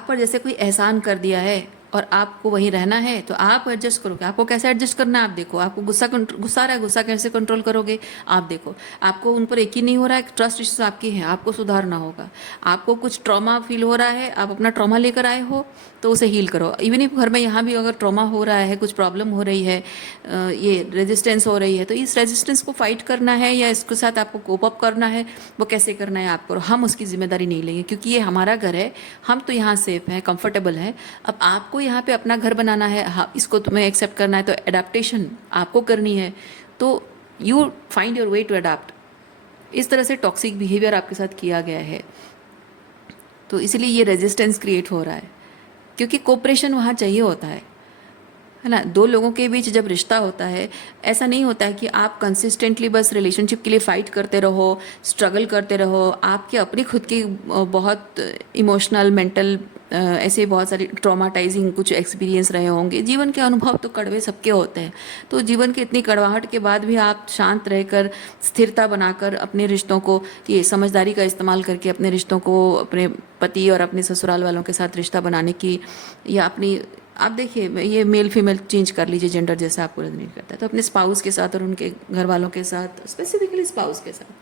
पर जैसे कोई एहसान कर दिया है और आपको वहीं रहना है तो आप एडजस्ट करोगे। आपको कैसे एडजस्ट करना है आप देखो। आपको गुस्सा आ रहा है, गुस्सा कैसे कंट्रोल करोगे आप देखो। आपको उन पर यकीन नहीं हो रहा है, ट्रस्ट इश्यूज आपकी हैं, आपको सुधारना होगा। आपको कुछ ट्रॉमा फील हो रहा है, आप अपना ट्रॉमा लेकर आए हो तो उसे हील करो। इवन इफ घर में यहाँ भी अगर ट्रॉमा हो रहा है, कुछ प्रॉब्लम हो रही है, ये रेजिस्टेंस हो रही है, तो इस रेजिस्टेंस को फाइट करना है या इसके साथ आपको कोप अप करना है, वो कैसे करना है आप करो। हम उसकी जिम्मेदारी नहीं लेंगे क्योंकि ये हमारा घर है, हम तो यहाँ सेफ हैं, कंफर्टेबल हैं। अब आपको यहाँ पे अपना घर बनाना है, हाँ इसको तुम्हें एक्सेप्ट करना है, तो एडाप्टेशन आपको करनी है। तो you find your way to adapt. इस तरह से टॉक्सिक बिहेवियर आपके साथ किया गया है, तो इसलिए ये रेजिस्टेंस क्रिएट हो रहा है, क्योंकि कोऑपरेशन वहाँ चाहिए होता है ना। दो लोगों के बीच जब रिश्ता होता है, ऐसा नहीं होता है कि आप कंसिस्टेंटली बस रिलेशनशिप के लिए फाइट करते रहो, स्ट्रगल करते रहो। आपके अपनी खुद की बहुत इमोशनल, मेंटल, ऐसे बहुत सारी ट्रॉमाटाइजिंग कुछ एक्सपीरियंस रहे होंगे। जीवन के अनुभव तो कड़वे सबके होते हैं, तो जीवन की इतनी कड़वाहट के बाद भी आप शांत रहकर, स्थिरता बनाकर अपने रिश्तों को, ये समझदारी का इस्तेमाल करके अपने रिश्तों को अपने पति और अपने ससुराल वालों के साथ रिश्ता बनाने की, या अपनी, आप देखिए ये मेल फीमेल चेंज कर लीजिए जेंडर जैसा आपको रेजोनेट करता है, तो अपने स्पाउस के साथ और उनके घर वालों के साथ, स्पेसिफिकली स्पाउस के साथ,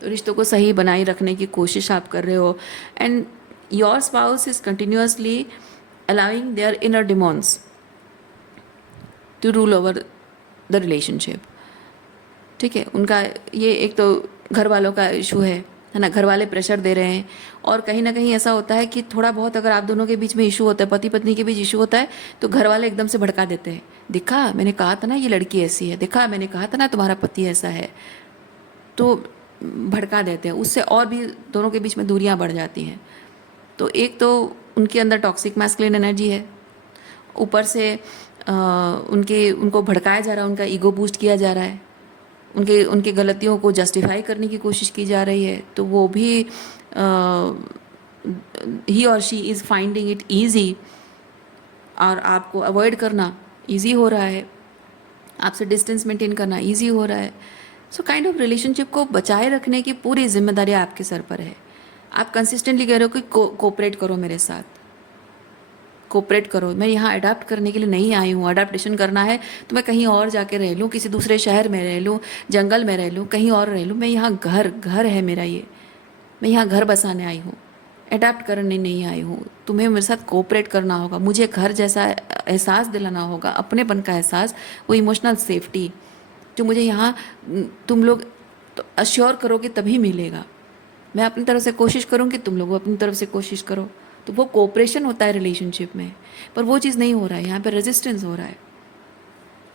तो रिश्तों को सही बनाए रखने की कोशिश आप कर रहे हो। And your spouse is continuously allowing their inner demons to rule over the relationship. ठीक है, उनका ये एक तो घर वालों का इशू है ना, घर वाले प्रेशर दे रहे हैं। और कहीं ना कहीं ऐसा होता है कि थोड़ा बहुत अगर आप दोनों के बीच में इशू होता है, पति पत्नी के बीच इशू होता है, तो घर वाले एकदम से भड़का देते हैं, देखा मैंने कहा था ना ये लड़की ऐसी है, देखा मैंने कहा था ना तुम्हारा पति ऐसा है, तो भड़का देते हैं। उससे और भी दोनों के बीच में दूरियां बढ़ जाती हैं। तो एक तो उनके अंदर टॉक्सिक मैस्कुलिन एनर्जी है, ऊपर से उनको भड़काया जा रहा है, उनका ईगो बूस्ट किया जा रहा है, उनकी गलतियों को जस्टिफाई करने की कोशिश की जा रही है, तो वो भी ही और she is finding it easy, और आपको अवॉइड करना ईजी हो रहा है, आपसे डिस्टेंस मेंटेन करना ईजी हो रहा है। सो काइंड ऑफ रिलेशनशिप को बचाए रखने की पूरी जिम्मेदारी आपके सर पर है। आप कंसिस्टेंटली कह रहे हो कि कोऑपरेट करो मेरे साथ, कोऑपरेट करो, मैं यहाँ अडाप्ट करने के लिए नहीं आई हूँ। अडाप्टेशन करना है तो मैं कहीं और जाके रह लूँ, किसी दूसरे शहर में रह लूँ, जंगल में रह लूँ, कहीं और रह लूँ। मैं यहाँ घर है मेरा, ये मैं यहाँ घर बसाने आई हूँ, अडाप्ट करने नहीं आई हूँ। तुम्हें मेरे साथ कोऑपरेट करना होगा, मुझे घर जैसा एहसास दिलाना होगा, अपनेपन का एहसास, वो इमोशनल सेफ्टी जो मुझे यहाँ तुम लोग तो अश्योर करोगे तभी मिलेगा। मैं अपनी तरफ से कोशिश करूँ कि तुम लोग अपनी तरफ से कोशिश करो, तो वो कोऑपरेशन होता है रिलेशनशिप में। पर वो चीज़ नहीं हो रहा है, यहाँ पे रेजिस्टेंस हो रहा है।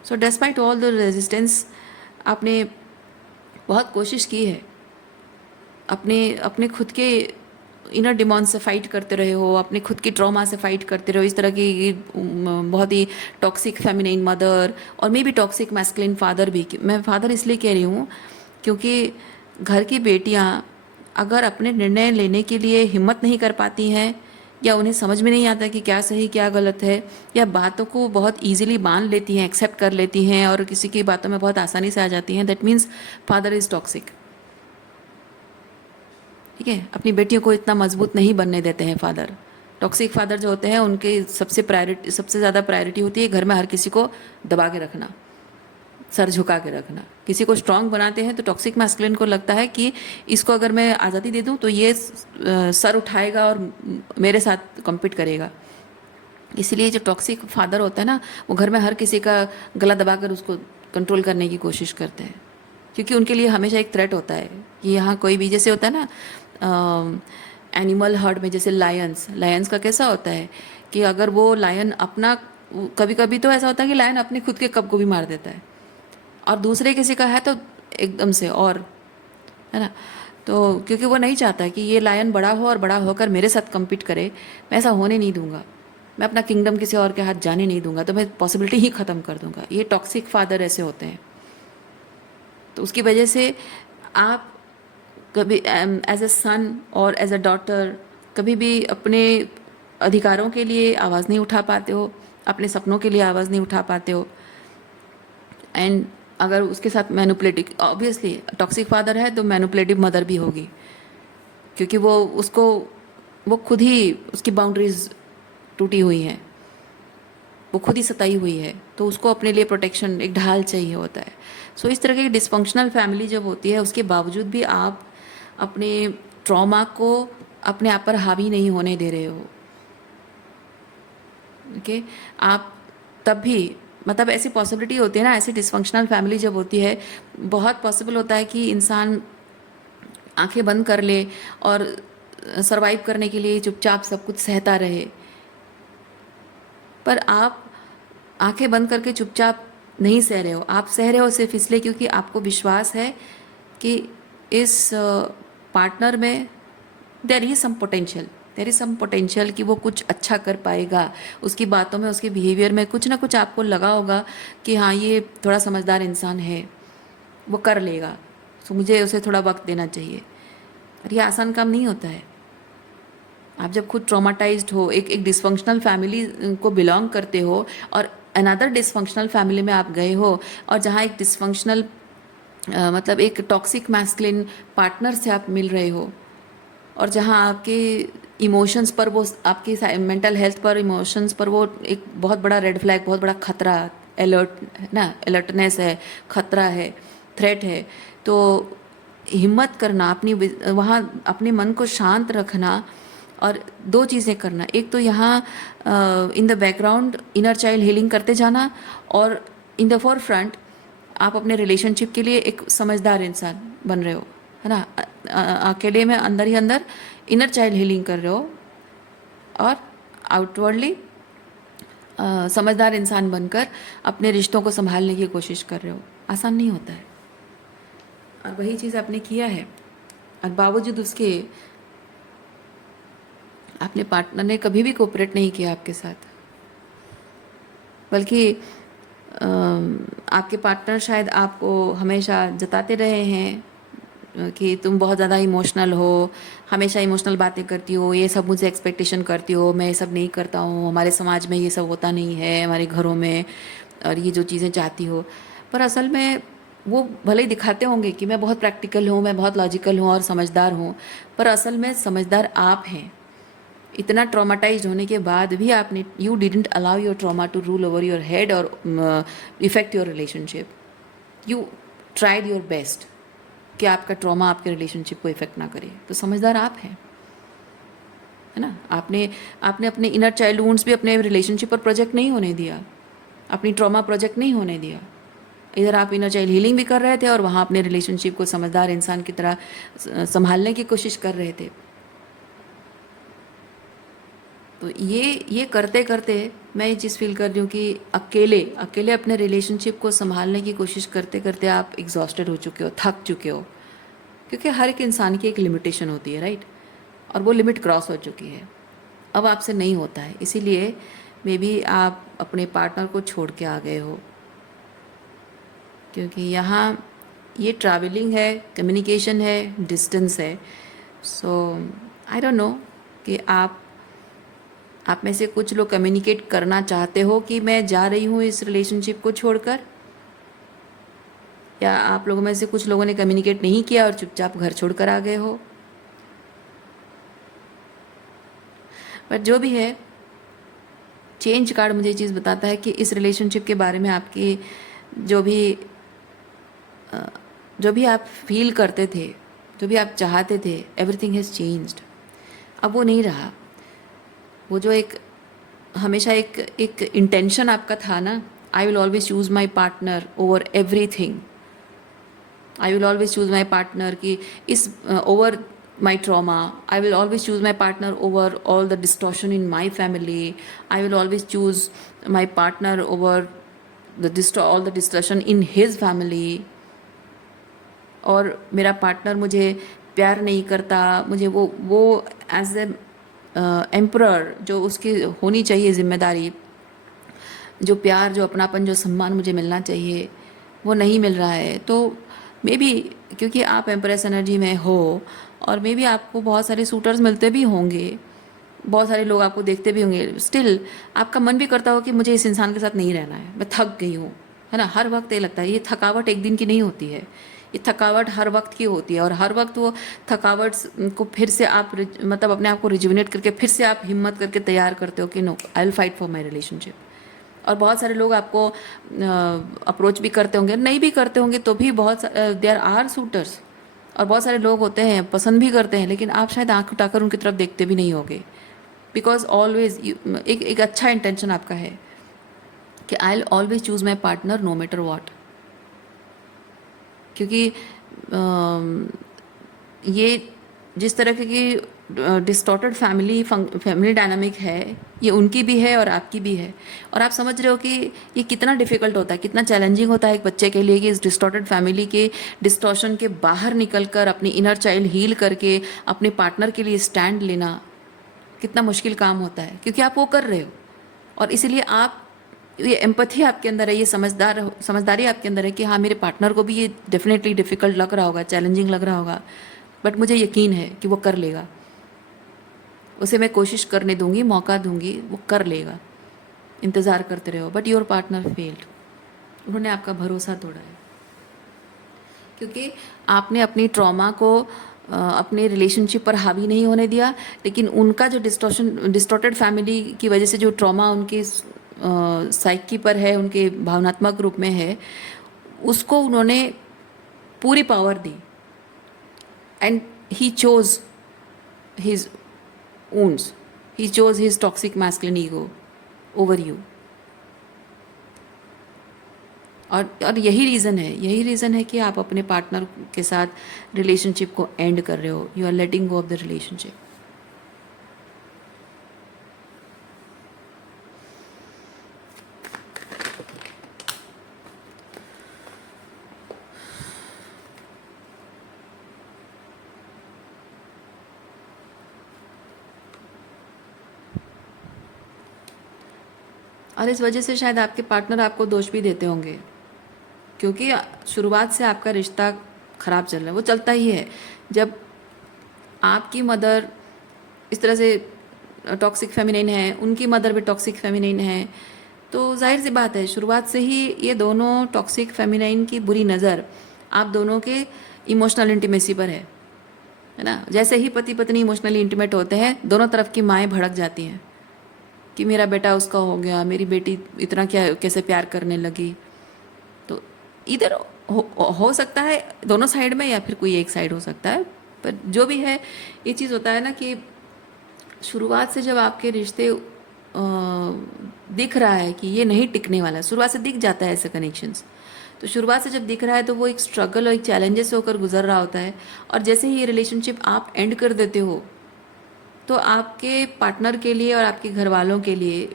सो डेस्पाइट ऑल द रेजिस्टेंस, आपने बहुत कोशिश की है, अपने खुद के इनर डिमॉन्ड से फाइट करते रहे हो, अपने खुद की ट्रॉमा से फाइट करते रहे हो। इस तरह की बहुत ही टॉक्सिक फेमिनाइन मदर और may be toxic masculine father भी। मैं फादर इसलिए कह रही हूँ क्योंकि घर की बेटियाँ अगर अपने निर्णय लेने के लिए हिम्मत नहीं कर पाती हैं, या उन्हें समझ में नहीं आता कि क्या सही क्या गलत है, या बातों को बहुत ईजिली मान लेती हैं, एक्सेप्ट कर लेती हैं और किसी की बातों में बहुत आसानी से आ जाती हैं, that means father is toxic. ठीक है, अपनी बेटियों को इतना मजबूत नहीं बनने देते हैं फादर। टॉक्सिक फादर जो होते हैं उनके सबसे ज़्यादा प्रायोरिटी होती है घर में हर किसी को दबा के रखना, सर झुका के रखना। किसी को स्ट्रांग बनाते हैं तो टॉक्सिक मैस्कुलिन को लगता है कि इसको अगर मैं आज़ादी दे दूं तो ये सर उठाएगा और मेरे साथ कम्पीट करेगा। इसीलिए जो टॉक्सिक फादर होता है ना, वो घर में हर किसी का गला दबाकर उसको कंट्रोल करने की कोशिश करते हैं, क्योंकि उनके लिए हमेशा एक थ्रेट होता है कि यहाँ कोई भी, जैसे होता है ना एनिमल हर्ड में, जैसे लायंस का कैसा होता है कि अगर वो लायन अपना, कभी कभी तो ऐसा होता है कि लायन अपने खुद के कब को भी मार देता है, और दूसरे किसी का है तो एकदम से, और है ना, तो क्योंकि वो नहीं चाहता कि ये लायन बड़ा हो और बड़ा होकर मेरे साथ कम्पीट करे। मैं ऐसा होने नहीं दूंगा, मैं अपना किंगडम किसी और के हाथ जाने नहीं दूंगा, तो मैं पॉसिबिलिटी ही ख़त्म कर दूंगा। ये टॉक्सिक फादर ऐसे होते हैं। तो उसकी वजह से आप कभी एज ए सन और एज ए डॉटर कभी भी अपने अधिकारों के लिए आवाज़ नहीं उठा पाते हो, अपने सपनों के लिए आवाज़ नहीं उठा पाते हो। एंड अगर उसके साथ मैनिपुलेटिव, ऑब्वियसली टॉक्सिक फादर है तो मैनिपुलेटिव मदर भी होगी, क्योंकि वो खुद ही उसकी बाउंड्रीज टूटी हुई हैं। वो खुद ही सताई हुई है, तो उसको अपने लिए प्रोटेक्शन, एक ढाल चाहिए होता है। सो इस तरह की डिस्फंक्शनल फैमिली जब होती है, उसके बावजूद भी आप अपने ट्रॉमा को अपने आप पर हावी नहीं होने दे रहे हो। ओके, आप तब भी, मतलब ऐसी पॉसिबिलिटी होती है ना, ऐसी डिस्फंक्शनल फैमिली जब होती है, बहुत पॉसिबल होता है कि इंसान आंखें बंद कर ले और सरवाइव करने के लिए चुपचाप सब कुछ सहता रहे। पर आप आंखें बंद करके चुपचाप नहीं सह रहे हो, आप सह रहे हो सिर्फ इसलिए क्योंकि आपको विश्वास है कि इस पार्टनर में देर इज़ सम पोटेंशियल कि वो कुछ अच्छा कर पाएगा। उसकी बातों में, उसके बिहेवियर में कुछ ना कुछ आपको लगा होगा कि हाँ, ये थोड़ा समझदार इंसान है, वो कर लेगा, तो मुझे उसे थोड़ा वक्त देना चाहिए। और ये आसान काम नहीं होता है। आप जब खुद ट्रॉमाटाइज्ड हो, एक डिस्फंक्शनल फैमिली को बिलोंग करते हो और अनदर डिस्फंक्शनल फैमिली में आप गए हो, और जहाँ एक डिस्फंक्शनल मतलब एक टॉक्सिक मैस्कुलिन पार्टनर से आप मिल रहे हो, और जहाँ आपके इमोशंस पर, वो आपकी मेंटल हेल्थ पर, इमोशंस पर वो एक बहुत बड़ा रेड फ्लैग, बहुत बड़ा खतरा, अलर्ट है ना, अलर्टनेस है, खतरा है, थ्रेट है। तो हिम्मत करना, अपनी वहाँ अपने मन को शांत रखना और दो चीज़ें करना। एक तो यहाँ in the background inner child healing करते जाना, और इन द फोर फ्रंट आप अपने रिलेशनशिप के लिए एक समझदार इंसान बन रहे हो, है ना। अकेले में अंदर ही अंदर इनर चाइल्ड हीलिंग कर रहे हो, और आउटवर्डली समझदार इंसान बनकर अपने रिश्तों को संभालने की कोशिश कर रहे हो। आसान नहीं होता है, और वही चीज़ आपने किया है, और बावजूद उसके अपने पार्टनर ने कभी भी कोऑपरेट नहीं किया आपके साथ, बल्कि आपके पार्टनर शायद आपको हमेशा जताते रहे हैं कि तुम बहुत ज़्यादा इमोशनल हो, हमेशा इमोशनल बातें करती हो, ये सब मुझसे एक्सपेक्टेशन करती हो, मैं ये सब नहीं करता हूँ, हमारे समाज में ये सब होता नहीं है, हमारे घरों में, और ये जो चीज़ें चाहती हो। पर असल में वो भले ही दिखाते होंगे कि मैं बहुत प्रैक्टिकल हूँ, मैं बहुत लॉजिकल हूँ और समझदार हूँ, पर असल में समझदार आप हैं। इतना ट्रॉमाटाइज्ड होने के बाद भी आपने, you didn't allow your trauma to rule over your head और effect your relationship. You tried your best कि आपका ट्रॉमा आपके रिलेशनशिप को इफेक्ट ना करे। तो समझदार आप हैं, है ना। आपने आपने अपने इनर चाइल्ड वुंड्स भी अपने रिलेशनशिप पर प्रोजेक्ट नहीं होने दिया, अपनी ट्रॉमा प्रोजेक्ट नहीं होने दिया। इधर आप इनर चाइल्ड हीलिंग भी कर रहे थे, और वहाँ अपने रिलेशनशिप को समझदार इंसान की तरह संभालने की कोशिश कर रहे थे। तो ये करते करते मैं ये चीज़ फील कर रही हूँ कि अकेले अकेले अपने रिलेशनशिप को संभालने की कोशिश करते करते आप एग्जॉस्टेड हो चुके हो, थक चुके हो, क्योंकि हर एक इंसान की एक लिमिटेशन होती है, राइट। और वो लिमिट क्रॉस हो चुकी है, अब आपसे नहीं होता है। इसीलिए मे बी आप अपने पार्टनर को छोड़ के आ गए हो, क्योंकि यहाँ ये ट्रैवलिंग है, कम्युनिकेशन है, डिस्टेंस है। सो आई डोंट नो कि आप में से कुछ लोग कम्युनिकेट करना चाहते हो कि मैं जा रही हूँ इस रिलेशनशिप को छोड़कर, या आप लोगों में से कुछ लोगों ने कम्युनिकेट नहीं किया और चुपचाप घर छोड़कर आ गए हो। बट जो भी है, चेंज कार्ड मुझे ये चीज़ बताता है कि इस रिलेशनशिप के बारे में आपकी जो भी आप फील करते थे, जो भी आप चाहते थे, एवरीथिंग हैज़ चेंज्ड। अब वो नहीं रहा। वो जो एक हमेशा एक इंटेंशन आपका था ना, आई will always choose my partner over everything, I will always choose my partner कि इस over my trauma, I will always choose my partner over all the distortion in my family, I will always choose my partner over all the distortion in his family। और मेरा partner मुझे प्यार नहीं करता, मुझे वो एज ए एम्परर जो उसकी होनी चाहिए जिम्मेदारी, जो प्यार, जो अपनापन, जो सम्मान मुझे मिलना चाहिए, वो नहीं मिल रहा है। तो मे बी क्योंकि आप एम्प्रेस एनर्जी में हो, और मे बी आपको बहुत सारे सूटर्स मिलते भी होंगे, बहुत सारे लोग आपको देखते भी होंगे, स्टिल आपका मन भी करता हो कि मुझे इस इंसान के साथ नहीं रहना है, मैं थक गई हूँ, है ना। हर वक्त ये लगता है। ये थकावट एक दिन की नहीं होती है, ये थकावट हर वक्त की होती है, और हर वक्त वो थकावट को फिर से आप मतलब अपने आप को रिजुविनेट करके फिर से आप हिम्मत करके तैयार करते हो कि no, I will fight for my relationship. और बहुत सारे लोग आपको अप्रोच भी करते होंगे, नहीं भी करते होंगे तो भी बहुत देयर आर सूटर्स, और बहुत सारे लोग होते हैं पसंद भी करते हैं, लेकिन आप शायद आंख उठाकर उनकी तरफ देखते भी नहीं होगे, बिकॉज ऑलवेज एक अच्छा इंटेंशन आपका है कि I will always choose my partner no matter what. क्योंकि ये जिस तरह की डिस्टॉर्टेड फैमिली डायनामिक है, ये उनकी भी है और आपकी भी है। और आप समझ रहे हो कि ये कितना डिफ़िकल्ट होता है, कितना चैलेंजिंग होता है एक बच्चे के लिए कि इस डिस्टॉर्टेड फैमिली के डिस्टॉर्शन के बाहर निकल कर अपनी इनर चाइल्ड हील करके अपने पार्टनर के लिए स्टैंड लेना कितना मुश्किल काम होता है, क्योंकि आप वो कर रहे हो। और इसीलिए आप, ये एम्पथी आपके अंदर है, ये समझदारी आपके अंदर है कि हाँ, मेरे पार्टनर को भी ये डेफिनेटली डिफ़िकल्ट लग रहा होगा, चैलेंजिंग लग रहा होगा, बट मुझे यकीन है कि वो कर लेगा। उसे मैं कोशिश करने दूंगी, मौका दूंगी, वो कर लेगा। इंतज़ार करते रहो। बट योर पार्टनर फेल्ड, उन्होंने आपका भरोसा तोड़ा है, क्योंकि आपने अपनी ट्रॉमा को अपने रिलेशनशिप पर हावी नहीं होने दिया, लेकिन उनका जो डिस्टॉर्टेड फैमिली की वजह से जो ट्रॉमा उनके साइकी पर है, उनके भावनात्मक रूप में है, उसको उन्होंने पूरी power the, and he chose his wounds, he chose his toxic masculine ego over you। और यही रीज़न है कि आप अपने पार्टनर के साथ रिलेशनशिप को एंड कर रहे हो। You are letting go of the relationship. और इस वजह से शायद आपके पार्टनर आपको दोष भी देते होंगे, क्योंकि शुरुआत से आपका रिश्ता ख़राब चल रहा है। वो चलता ही है। जब आपकी मदर इस तरह से टॉक्सिक फेमिनिन है, उनकी मदर भी टॉक्सिक फेमिनिन है, तो जाहिर सी बात है शुरुआत से ही ये दोनों टॉक्सिक फेमिनिन की बुरी नज़र आप दोनों के इमोशनल इंटीमेसी पर है ना। जैसे ही पति पत्नी इमोशनली इंटीमेट होते हैं, दोनों तरफ की माएँ भड़क जाती हैं कि मेरा बेटा उसका हो गया, मेरी बेटी इतना क्या कैसे प्यार करने लगी। तो इधर हो सकता है दोनों साइड में, या फिर कोई एक साइड हो सकता है, पर जो भी है ये चीज़ होता है ना कि शुरुआत से जब आपके रिश्ते दिख रहा है कि ये नहीं टिकने वाला, शुरुआत से दिख जाता है ऐसे कनेक्शंस। तो शुरुआत से जब दिख रहा है तो वो एक स्ट्रगल और एक चैलेंजेस से होकर गुजर रहा होता है, और जैसे ही ये रिलेशनशिप आप एंड कर देते हो, तो आपके पार्टनर के लिए और आपके घर वालों के लिए,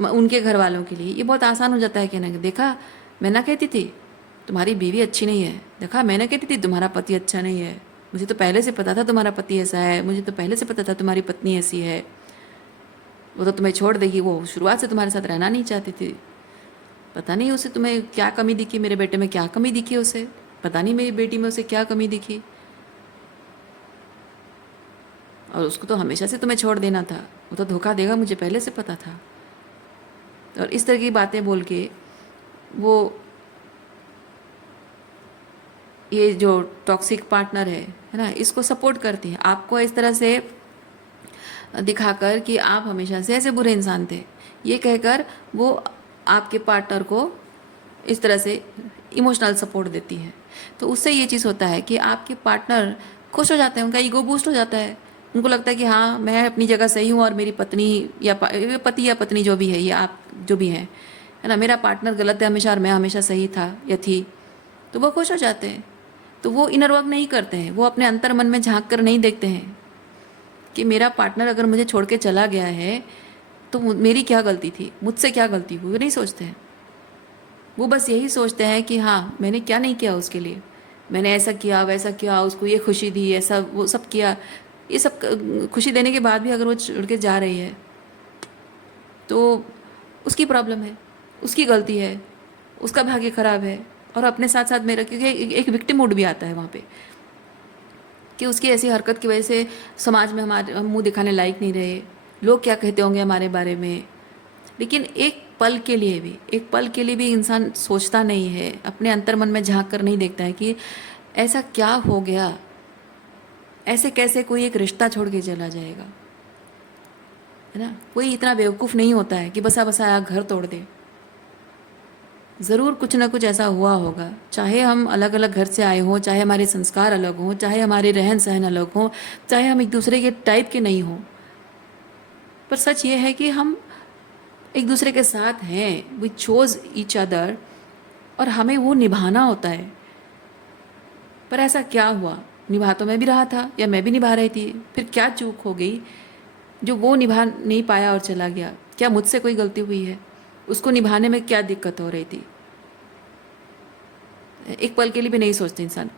उनके घर वालों के लिए ये बहुत आसान हो जाता है कहना कि देखा मैं ना कहती थी तुम्हारी बीवी अच्छी नहीं है, देखा मैंने कहती थी तुम्हारा पति अच्छा नहीं है, मुझे तो पहले से पता था तुम्हारा पति ऐसा है, मुझे तो पहले से पता था तुम्हारी पत्नी ऐसी है, वो तो तुम्हें छोड़ देगी, वो शुरुआत से तुम्हारे साथ रहना नहीं चाहती थी, पता नहीं उसे तुम्हें क्या कमी दिखी, मेरे बेटे में क्या कमी दिखी उसे, पता नहीं मेरी बेटी में उसे क्या कमी दिखी, और उसको तो हमेशा से तुम्हें छोड़ देना था, वो तो धोखा देगा, मुझे पहले से पता था। और इस तरह की बातें बोल के वो ये जो टॉक्सिक पार्टनर है ना, इसको सपोर्ट करती है, आपको इस तरह से दिखाकर कि आप हमेशा से ऐसे बुरे इंसान थे, ये कहकर वो आपके पार्टनर को इस तरह से इमोशनल सपोर्ट देती है। तो उससे ये चीज़ होता है कि आपके पार्टनर खुश हो जाते हैं, उनका ईगो बूस्ट हो जाता है, उनको लगता है कि हाँ मैं अपनी जगह सही हूँ और मेरी पत्नी या पति या पत्नी जो भी है, ये आप जो भी हैं है ना, मेरा पार्टनर गलत है हमेशा और मैं हमेशा सही था या थी, तो वो खुश हो जाते हैं। तो वो इनर वर्क नहीं करते हैं, वो अपने अंतर मन में झांक कर नहीं देखते हैं कि मेरा पार्टनर अगर मुझे छोड़ के चला गया है तो मेरी क्या गलती थी, मुझसे क्या गलती हुई, वो नहीं सोचते हैं। वो बस यही सोचते हैं कि हाँ मैंने क्या नहीं किया उसके लिए, मैंने ऐसा किया वैसा किया, उसको ये खुशी दी, ऐसा वो सब किया, ये सब खुशी देने के बाद भी अगर वो छोड़ के जा रही है तो उसकी प्रॉब्लम है, उसकी गलती है, उसका भाग्य खराब है। और अपने साथ साथ मेरा, क्योंकि एक विक्टिम मूड भी आता है वहाँ पे कि उसकी ऐसी हरकत की वजह से समाज में हम मुंह दिखाने लायक नहीं रहे, लोग क्या कहते होंगे हमारे बारे में। लेकिन एक पल के लिए भी इंसान सोचता नहीं है, अपने अंतर मन में झांक कर नहीं देखता है कि ऐसा क्या हो गया, ऐसे कैसे कोई एक रिश्ता छोड़ के चला जाएगा, है ना। कोई इतना बेवकूफ़ नहीं होता है कि बसा बसाया घर तोड़ दे, ज़रूर कुछ ना कुछ ऐसा हुआ होगा, चाहे हम अलग अलग घर से आए हों, चाहे हमारे संस्कार अलग हों, चाहे हमारे रहन सहन अलग हों, चाहे हम एक दूसरे के टाइप के नहीं हों, पर सच ये है कि हम एक दूसरे के साथ हैं, वी चोज ईच अदर, और हमें वो निभाना होता है। पर ऐसा क्या हुआ, निभा तो मैं भी रहा था या मैं भी निभा रही थी, फिर क्या चूक हो गई जो वो निभा नहीं पाया और चला गया? क्या मुझसे कोई गलती हुई है? उसको निभाने में क्या दिक्कत हो रही थी? एक पल के लिए भी नहीं सोचते इंसान।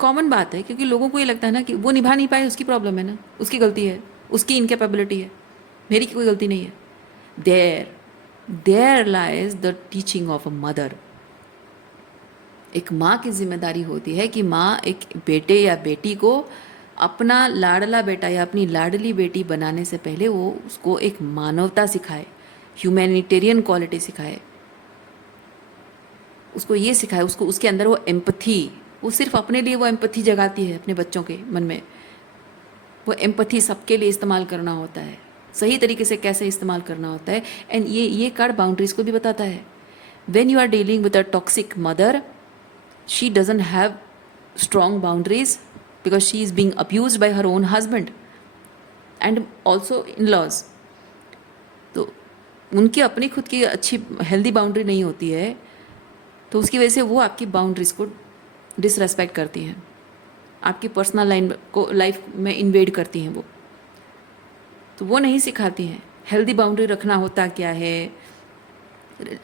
कॉमन बात है, क्योंकि लोगों को ये लगता है ना कि वो निभा नहीं पाए, उसकी प्रॉब्लम है ना, उसकी गलती है, उसकी इनकेपेबिलिटी है, मेरी कोई गलती नहीं है। There there lies the teaching of a mother. एक माँ की जिम्मेदारी होती है कि माँ एक बेटे या बेटी को अपना लाडला बेटा या अपनी लाडली बेटी बनाने से पहले वो उसको एक मानवता सिखाए, ह्यूमैनिटेरियन क्वालिटी सिखाए, उसको ये सिखाए, उसको उसके अंदर वो एम्पथी, वो सिर्फ अपने लिए वो एम्पथी जगाती है अपने बच्चों के मन में। वो एम्पथी सबके लिए इस्तेमाल करना होता है, सही तरीके से कैसे इस्तेमाल करना होता है। एंड ये कार्ड बाउंड्रीज को भी बताता है। When you are dealing with a toxic mother, she doesn't have strong boundaries because she is being abused by her own husband and also in-laws. तो उनकी अपनी खुद की अच्छी हेल्दी बाउंड्री नहीं होती है, तो उसकी वजह से वो आपकी बाउंड्रीज को डिसरेस्पेक्ट करती हैं, आपकी पर्सनल लाइफ में इन्वेड करती हैं वो। तो वो नहीं सिखाती हैं हेल्दी बाउंड्री रखना होता क्या है,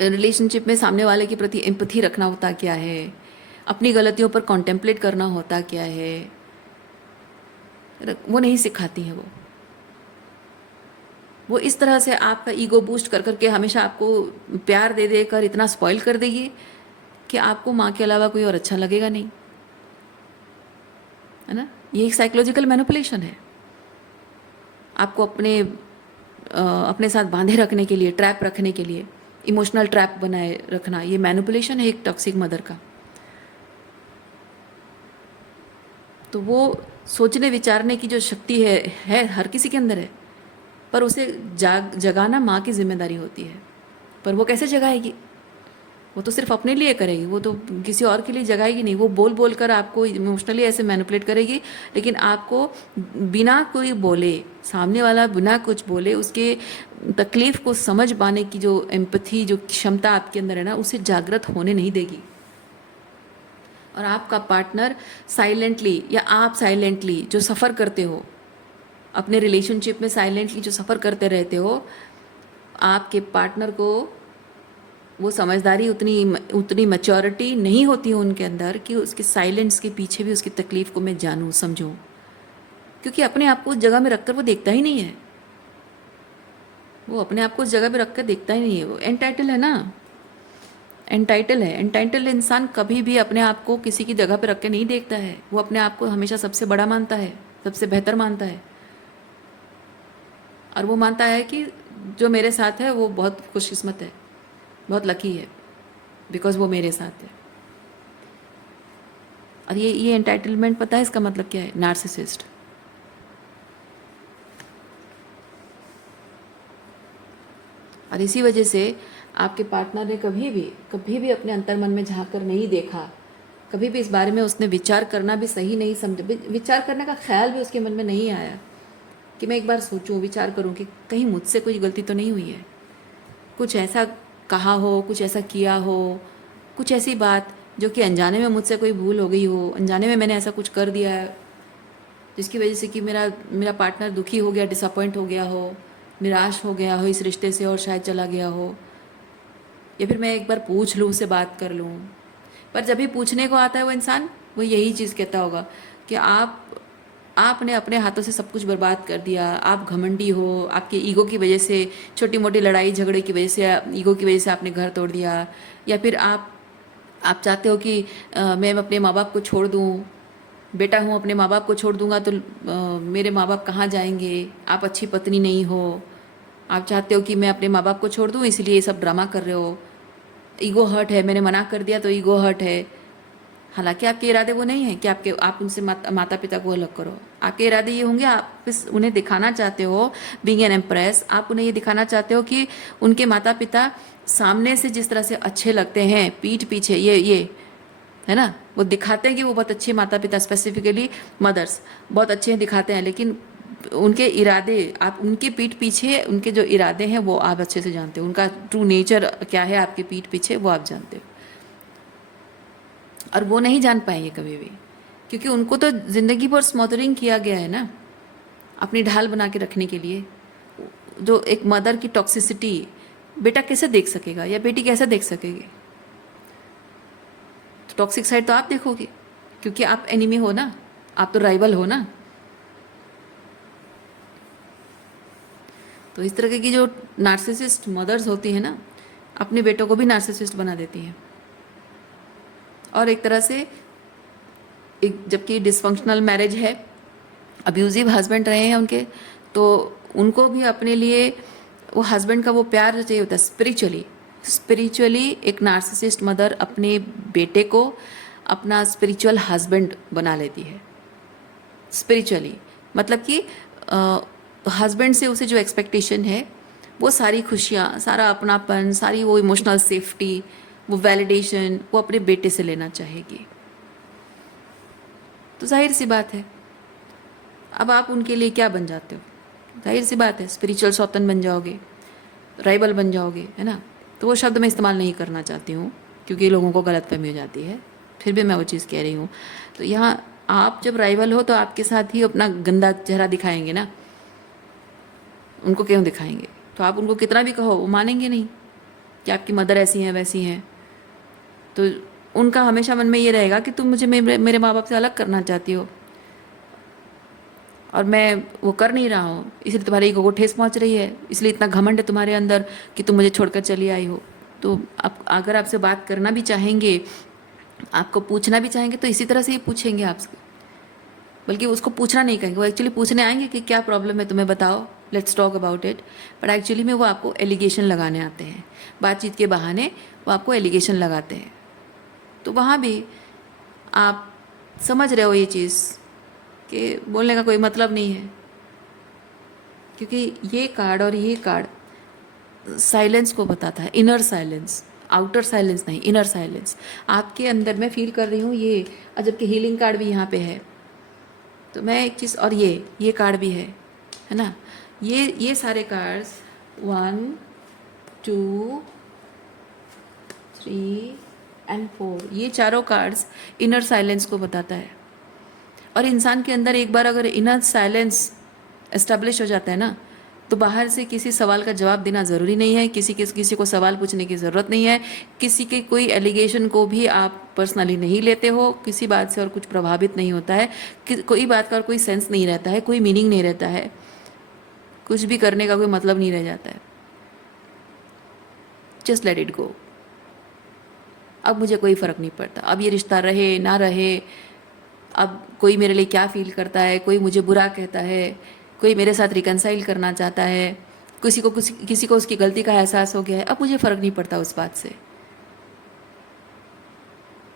रिलेशनशिप में सामने वाले के प्रति एम्पथी रखना होता क्या है, अपनी गलतियों पर कॉन्टेम्पलेट करना होता क्या है, वो नहीं सिखाती हैं वो इस तरह से आपका ईगो बूस्ट कर करके हमेशा आपको प्यार दे देकर इतना स्पॉइल कर देगी कि आपको माँ के अलावा कोई और अच्छा लगेगा नहीं, है ना। ये एक साइकोलॉजिकल मैनिपुलेशन है, आपको अपने साथ बांधे रखने के लिए, ट्रैप रखने के लिए, इमोशनल ट्रैप बनाए रखना, ये मैनिपुलेशन है एक टॉक्सिक मदर का। तो वो सोचने विचारने की जो शक्ति है हर किसी के अंदर है, पर उसे जगाना माँ की जिम्मेदारी होती है। पर वो कैसे जगाएगी? वो तो सिर्फ अपने लिए करेगी, वो तो किसी और के लिए जगाएगी नहीं। वो बोल बोल कर आपको इमोशनली ऐसे मैनिपुलेट करेगी, लेकिन आपको बिना कोई बोले, सामने वाला बिना कुछ बोले, उसके तकलीफ़ को समझ पाने की जो एम्पथी, जो क्षमता आपके अंदर है ना, उसे जागृत होने नहीं देगी। और आपका पार्टनर साइलेंटली या आप साइलेंटली जो सफ़र करते हो अपने रिलेशनशिप में, साइलेंटली जो सफ़र करते रहते हो, आपके पार्टनर को वो समझदारी, उतनी मैच्योरिटी नहीं होती है उनके अंदर कि उसके साइलेंस के पीछे भी उसकी तकलीफ़ को मैं जानूँ, समझूँ। क्योंकि अपने आप को उस जगह में रखकर वो देखता ही नहीं है, वो अपने आप को उस जगह में रख कर देखता ही नहीं है। वो एंटाइटल है ना, एंटाइटल है। एंटाइटल इंसान कभी भी अपने आप को किसी की जगह पर रख के नहीं देखता है, वो अपने आप को हमेशा सबसे बड़ा मानता है, सबसे बेहतर मानता है, और वो मानता है कि जो मेरे साथ है वो बहुत खुशकिस्मत है, बहुत लकी है, बिकॉज वो मेरे साथ है। और ये एंटाइटलमेंट, पता है इसका मतलब क्या है? नार्सिसिस्ट। और इसी वजह से आपके पार्टनर ने कभी भी अपने अंतर्मन में झांक कर नहीं देखा, कभी भी इस बारे में उसने विचार करना भी सही नहीं समझा, विचार करने का ख्याल भी उसके मन में नहीं आया कि मैं एक बार सोचूं, विचार करूं कि कहीं मुझसे कोई गलती तो नहीं हुई है, कुछ ऐसा कहा हो, कुछ ऐसा किया हो, कुछ ऐसी बात जो कि अनजाने में मुझसे कोई भूल हो गई हो, अनजाने में मैंने ऐसा कुछ कर दिया है जिसकी वजह से कि मेरा पार्टनर दुखी हो गया, डिसअपॉइंट हो गया हो, निराश हो गया हो इस रिश्ते से और शायद चला गया हो। या फिर मैं एक बार पूछ लूँ, उससे बात कर लूँ। पर जब भी पूछने को आता है वो इंसान, वो यही चीज़ कहता होगा कि आपने अपने हाथों से सब कुछ बर्बाद कर दिया, आप घमंडी हो, आपके ईगो की वजह से, छोटी मोटी लड़ाई झगड़े की वजह से, ईगो की वजह से आपने घर तोड़ दिया। या फिर आप चाहते हो कि मैं अपने माँ बाप को छोड़ दूँ, बेटा हूँ, अपने माँ बाप को छोड़ दूँगा तो मेरे माँ बाप कहाँ जाएंगे, आप अच्छी पत्नी नहीं हो, आप चाहते हो कि मैं अपने माँ बाप को छोड़ दूँ, इसलिए ये सब ड्रामा कर रहे हो, ईगो हर्ट है, मैंने मना कर दिया तो ईगो हर्ट है। हालांकि आपके इरादे वो नहीं है कि आप उनसे माता पिता को अलग करो। आपके इरादे ये होंगे, आप उन्हें दिखाना चाहते हो, बीइंग एन एम्प्रेस, आप उन्हें ये दिखाना चाहते हो कि उनके माता पिता सामने से जिस तरह से अच्छे लगते हैं, पीठ पीछे ये है ना, वो दिखाते हैं कि वो बहुत अच्छे माता पिता, स्पेसिफिकली मदर्स बहुत अच्छे दिखाते हैं, लेकिन उनके इरादे, आप उनके पीठ पीछे उनके जो इरादे हैं वो आप अच्छे से जानते हो, उनका ट्रू नेचर क्या है आपके पीठ पीछे वो आप जानते हो। और वो नहीं जान पाएंगे कभी भी, क्योंकि उनको तो ज़िंदगी भर स्मॉदरिंग किया गया है ना, अपनी ढाल बना के रखने के लिए। जो एक मदर की टॉक्सिसिटी बेटा कैसे देख सकेगा या बेटी कैसे देख सकेगी? तो टॉक्सिक साइड तो आप देखोगे, क्योंकि आप एनिमी हो ना, आप तो राइवल हो ना। तो इस तरह की जो नार्सिसिस्ट मदर्स होती हैं ना, अपने बेटों को भी नार्सिसिस्ट बना देती हैं। और एक तरह से एक, जबकि डिसफंक्शनल मैरिज है, अब्यूजिव हस्बैंड रहे हैं उनके, तो उनको भी अपने लिए वो हस्बैंड का वो प्यार चाहिए होता है। स्पिरिचुअली एक नार्सिसिस्ट मदर अपने बेटे को अपना स्पिरिचुअल हस्बैंड बना लेती है। स्पिरिचुअली मतलब कि हस्बैंड से उसे जो एक्सपेक्टेशन है वो सारी खुशियाँ, सारा अपनापन, सारी वो इमोशनल सेफ्टी, वो वैलिडेशन वो अपने बेटे से लेना चाहेगी। तो जाहिर सी बात है, अब आप उनके लिए क्या बन जाते हो? जाहिर सी बात है, स्पिरिचुअल सौतन बन जाओगे, राइवल बन जाओगे, है ना। तो वो शब्द मैं इस्तेमाल नहीं करना चाहती हूँ, क्योंकि लोगों को गलतफहमी हो जाती है, फिर भी मैं वो चीज़ कह रही हूँ। तो यहाँ आप जब राइवल हो तो आपके साथ ही अपना गंदा चेहरा दिखाएंगे ना, उनको क्यों दिखाएंगे? तो आप उनको कितना भी कहो वो मानेंगे नहीं कि आपकी मदर ऐसी हैं वैसी हैं। तो उनका हमेशा मन में ये रहेगा कि तुम मुझे मेरे माँ बाप से अलग करना चाहती हो, और मैं वो कर नहीं रहा हूँ, इसलिए तुम्हारे ईगो को ठेस पहुँच रही है, इसलिए इतना घमंड है तुम्हारे अंदर कि तुम मुझे छोड़कर चली आई हो। तो आप अगर आपसे बात करना भी चाहेंगे, आपको पूछना भी चाहेंगे, तो इसी तरह से ही पूछेंगे आपसे, बल्कि उसको पूछना नहीं कहेंगे, वो एक्चुअली पूछने आएंगे कि क्या प्रॉब्लम है तुम्हें, बताओ, let's talk about it. But actually में वो आपको एलिगेशन लगाने आते हैं, बातचीत के बहाने वो आपको एलिगेशन लगाते हैं। तो वहाँ भी आप समझ रहे हो ये चीज़ कि बोलने का कोई मतलब नहीं है, क्योंकि ये कार्ड और ये कार्ड साइलेंस को बताता है, इनर साइलेंस, आउटर साइलेंस नहीं, इनर साइलेंस आपके अंदर मैं फील कर रही हूँ ये। और जबकि हीलिंग कार्ड भी यहाँ पे है, तो मैं एक चीज़, और ये कार्ड भी है ना, ये सारे कार्ड्स 1 2 3 एंड 4, ये चारों कार्ड्स इनर साइलेंस को बताता है। और इंसान के अंदर एक बार अगर इनर साइलेंस एस्टेब्लिश हो जाता है ना, तो बाहर से किसी सवाल का जवाब देना ज़रूरी नहीं है, किसी को सवाल पूछने की ज़रूरत नहीं है, किसी के कोई एलिगेशन को भी आप पर्सनली नहीं लेते हो, किसी बात से और कुछ प्रभावित नहीं होता है, कोई बात का और कोई सेंस नहीं रहता है, कोई मीनिंग नहीं रहता है, कुछ भी करने का कोई मतलब नहीं रह जाता है। Just let it go. अब मुझे कोई फ़र्क नहीं पड़ता, अब ये रिश्ता रहे ना रहे, अब कोई मेरे लिए क्या फील करता है, कोई मुझे बुरा कहता है, कोई मेरे साथ रिकनसाइल करना चाहता है, किसी को उसकी गलती का एहसास हो गया है, अब मुझे फ़र्क नहीं पड़ता उस बात से।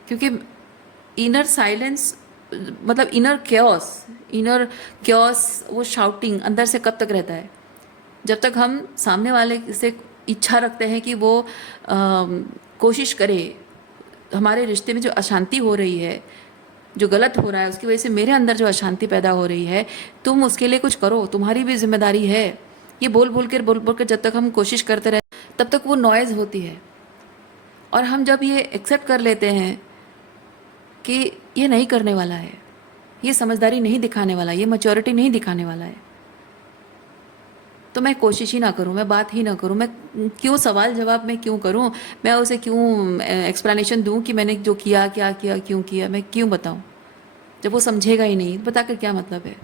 क्योंकि इनर साइलेंस मतलब इनर क्योस वो शाउटिंग अंदर से कब तक रहता है? जब तक हम सामने वाले से इच्छा रखते हैं कि वो कोशिश करे, हमारे रिश्ते में जो अशांति हो रही है, जो गलत हो रहा है, उसकी वजह से मेरे अंदर जो अशांति पैदा हो रही है, तुम उसके लिए कुछ करो, तुम्हारी भी जिम्मेदारी है। ये बोल बोल कर जब तक हम कोशिश करते रहे, तब तक वो नॉइज़ होती है। और हम जब ये एक्सेप्ट कर लेते हैं कि ये नहीं करने वाला है, ये समझदारी नहीं दिखाने वाला, ये मैच्योरिटी नहीं दिखाने वाला है, तो मैं कोशिश ही ना करूं, मैं बात ही ना करूं, मैं क्यों सवाल जवाब मैं क्यों करूं, मैं उसे क्यों एक्सप्लेनेशन दूं कि मैंने जो किया क्या किया क्यों किया, मैं क्यों बताऊं? जब वो समझेगा ही नहीं, बताकर क्या मतलब है?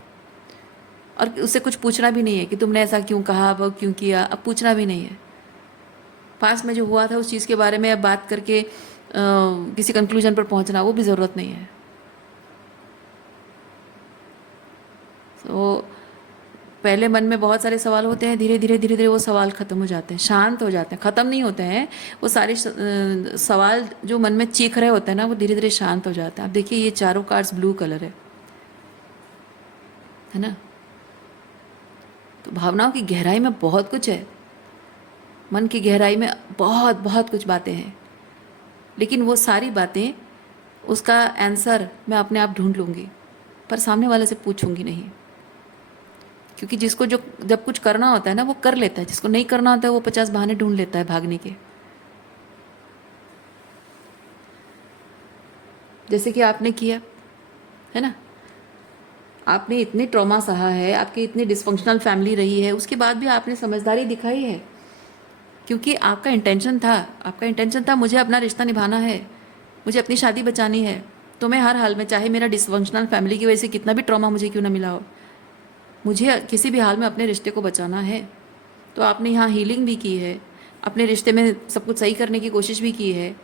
और उससे कुछ पूछना भी नहीं है कि तुमने ऐसा क्यों कहा, वो क्यों किया, अब पूछना भी नहीं है। पास में जो हुआ था उस चीज़ के बारे में अब बात करके किसी कंक्लूजन पर पहुंचना, वो भी ज़रूरत नहीं है। तो पहले मन में बहुत सारे सवाल होते हैं, धीरे धीरे वो सवाल ख़त्म हो जाते हैं, शांत हो जाते हैं, ख़त्म नहीं होते हैं वो सारे सवाल जो मन में चीख रहे होते हैं ना, वो धीरे धीरे शांत हो जाते हैं। आप देखिए ये चारों कार्ड्स ब्लू कलर है ना। तो भावनाओं की गहराई में बहुत कुछ है, मन की गहराई में बहुत बहुत कुछ बातें हैं, लेकिन वो सारी बातें, उसका आंसर मैं अपने आप ढूंढ लूँगी, पर सामने वाले से पूछूंगी नहीं। क्योंकि जिसको जो जब कुछ करना होता है ना वो कर लेता है, जिसको नहीं करना होता है वो 50 बहाने ढूंढ लेता है भागने के। जैसे कि आपने किया है ना, आपने इतने ट्रॉमा सहा है, आपकी इतनी डिस्फंक्शनल फैमिली रही है, उसके बाद भी आपने समझदारी दिखाई है, क्योंकि आपका इंटेंशन था मुझे अपना रिश्ता निभाना है, मुझे अपनी शादी बचानी है। तो मैं हर हाल में, चाहे मेरा डिस्फंक्शनल फैमिली की वजह से कितना भी ट्रॉमा मुझे क्यों ना मिला हो, मुझे किसी भी हाल में अपने रिश्ते को बचाना है। तो आपने यहाँ हीलिंग भी की है, अपने रिश्ते में सब कुछ सही करने की कोशिश भी की है।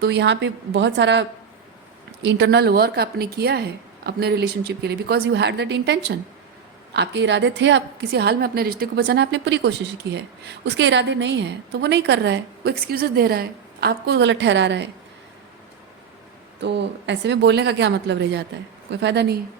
तो यहाँ पे बहुत सारा इंटरनल वर्क आपने किया है अपने रिलेशनशिप के लिए, because you had that intention. आपके इरादे थे, आप किसी हाल में अपने रिश्ते को बचाना, आपने पूरी कोशिश की है। उसके इरादे नहीं है तो वो नहीं कर रहा है, वो एक्सक्यूजेस दे रहा है, आपको गलत ठहरा रहा है। तो ऐसे में बोलने का क्या मतलब रह जाता है, कोई फ़ायदा नहीं है।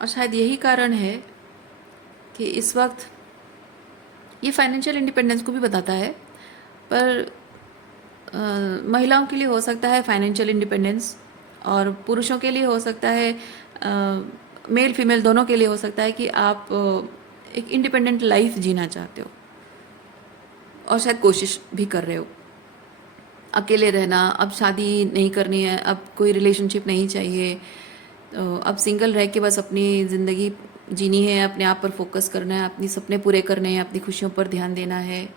और शायद यही कारण है कि इस वक्त ये फाइनेंशियल इंडिपेंडेंस को भी बताता है, पर महिलाओं के लिए हो सकता है फाइनेंशियल इंडिपेंडेंस, और पुरुषों के लिए हो सकता है, मेल फीमेल दोनों के लिए हो सकता है कि आप एक इंडिपेंडेंट लाइफ जीना चाहते हो और शायद कोशिश भी कर रहे हो अकेले रहना। अब शादी नहीं करनी है, अब कोई रिलेशनशिप नहीं चाहिए, तो अब सिंगल रह के बस अपनी ज़िंदगी जीनी है, अपने आप पर फोकस करना है, अपने सपने पूरे करने हैं, अपनी खुशियों पर ध्यान देना है।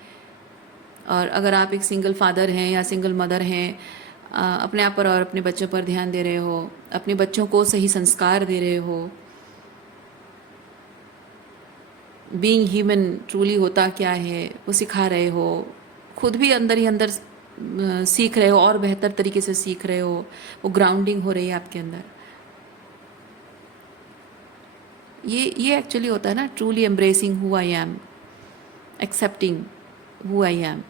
और अगर आप एक सिंगल फादर हैं या सिंगल मदर हैं, अपने आप पर और अपने बच्चों पर ध्यान दे रहे हो, अपने बच्चों को सही संस्कार दे रहे हो, बीइंग ह्यूमन ट्रूली होता क्या है वो सिखा रहे हो, खुद भी अंदर ही अंदर सीख रहे हो और बेहतर तरीके से सीख रहे हो, वो ग्राउंडिंग हो रही है आपके अंदर। ये एक्चुअली होता है ना, truly embracing who I am, accepting who I am.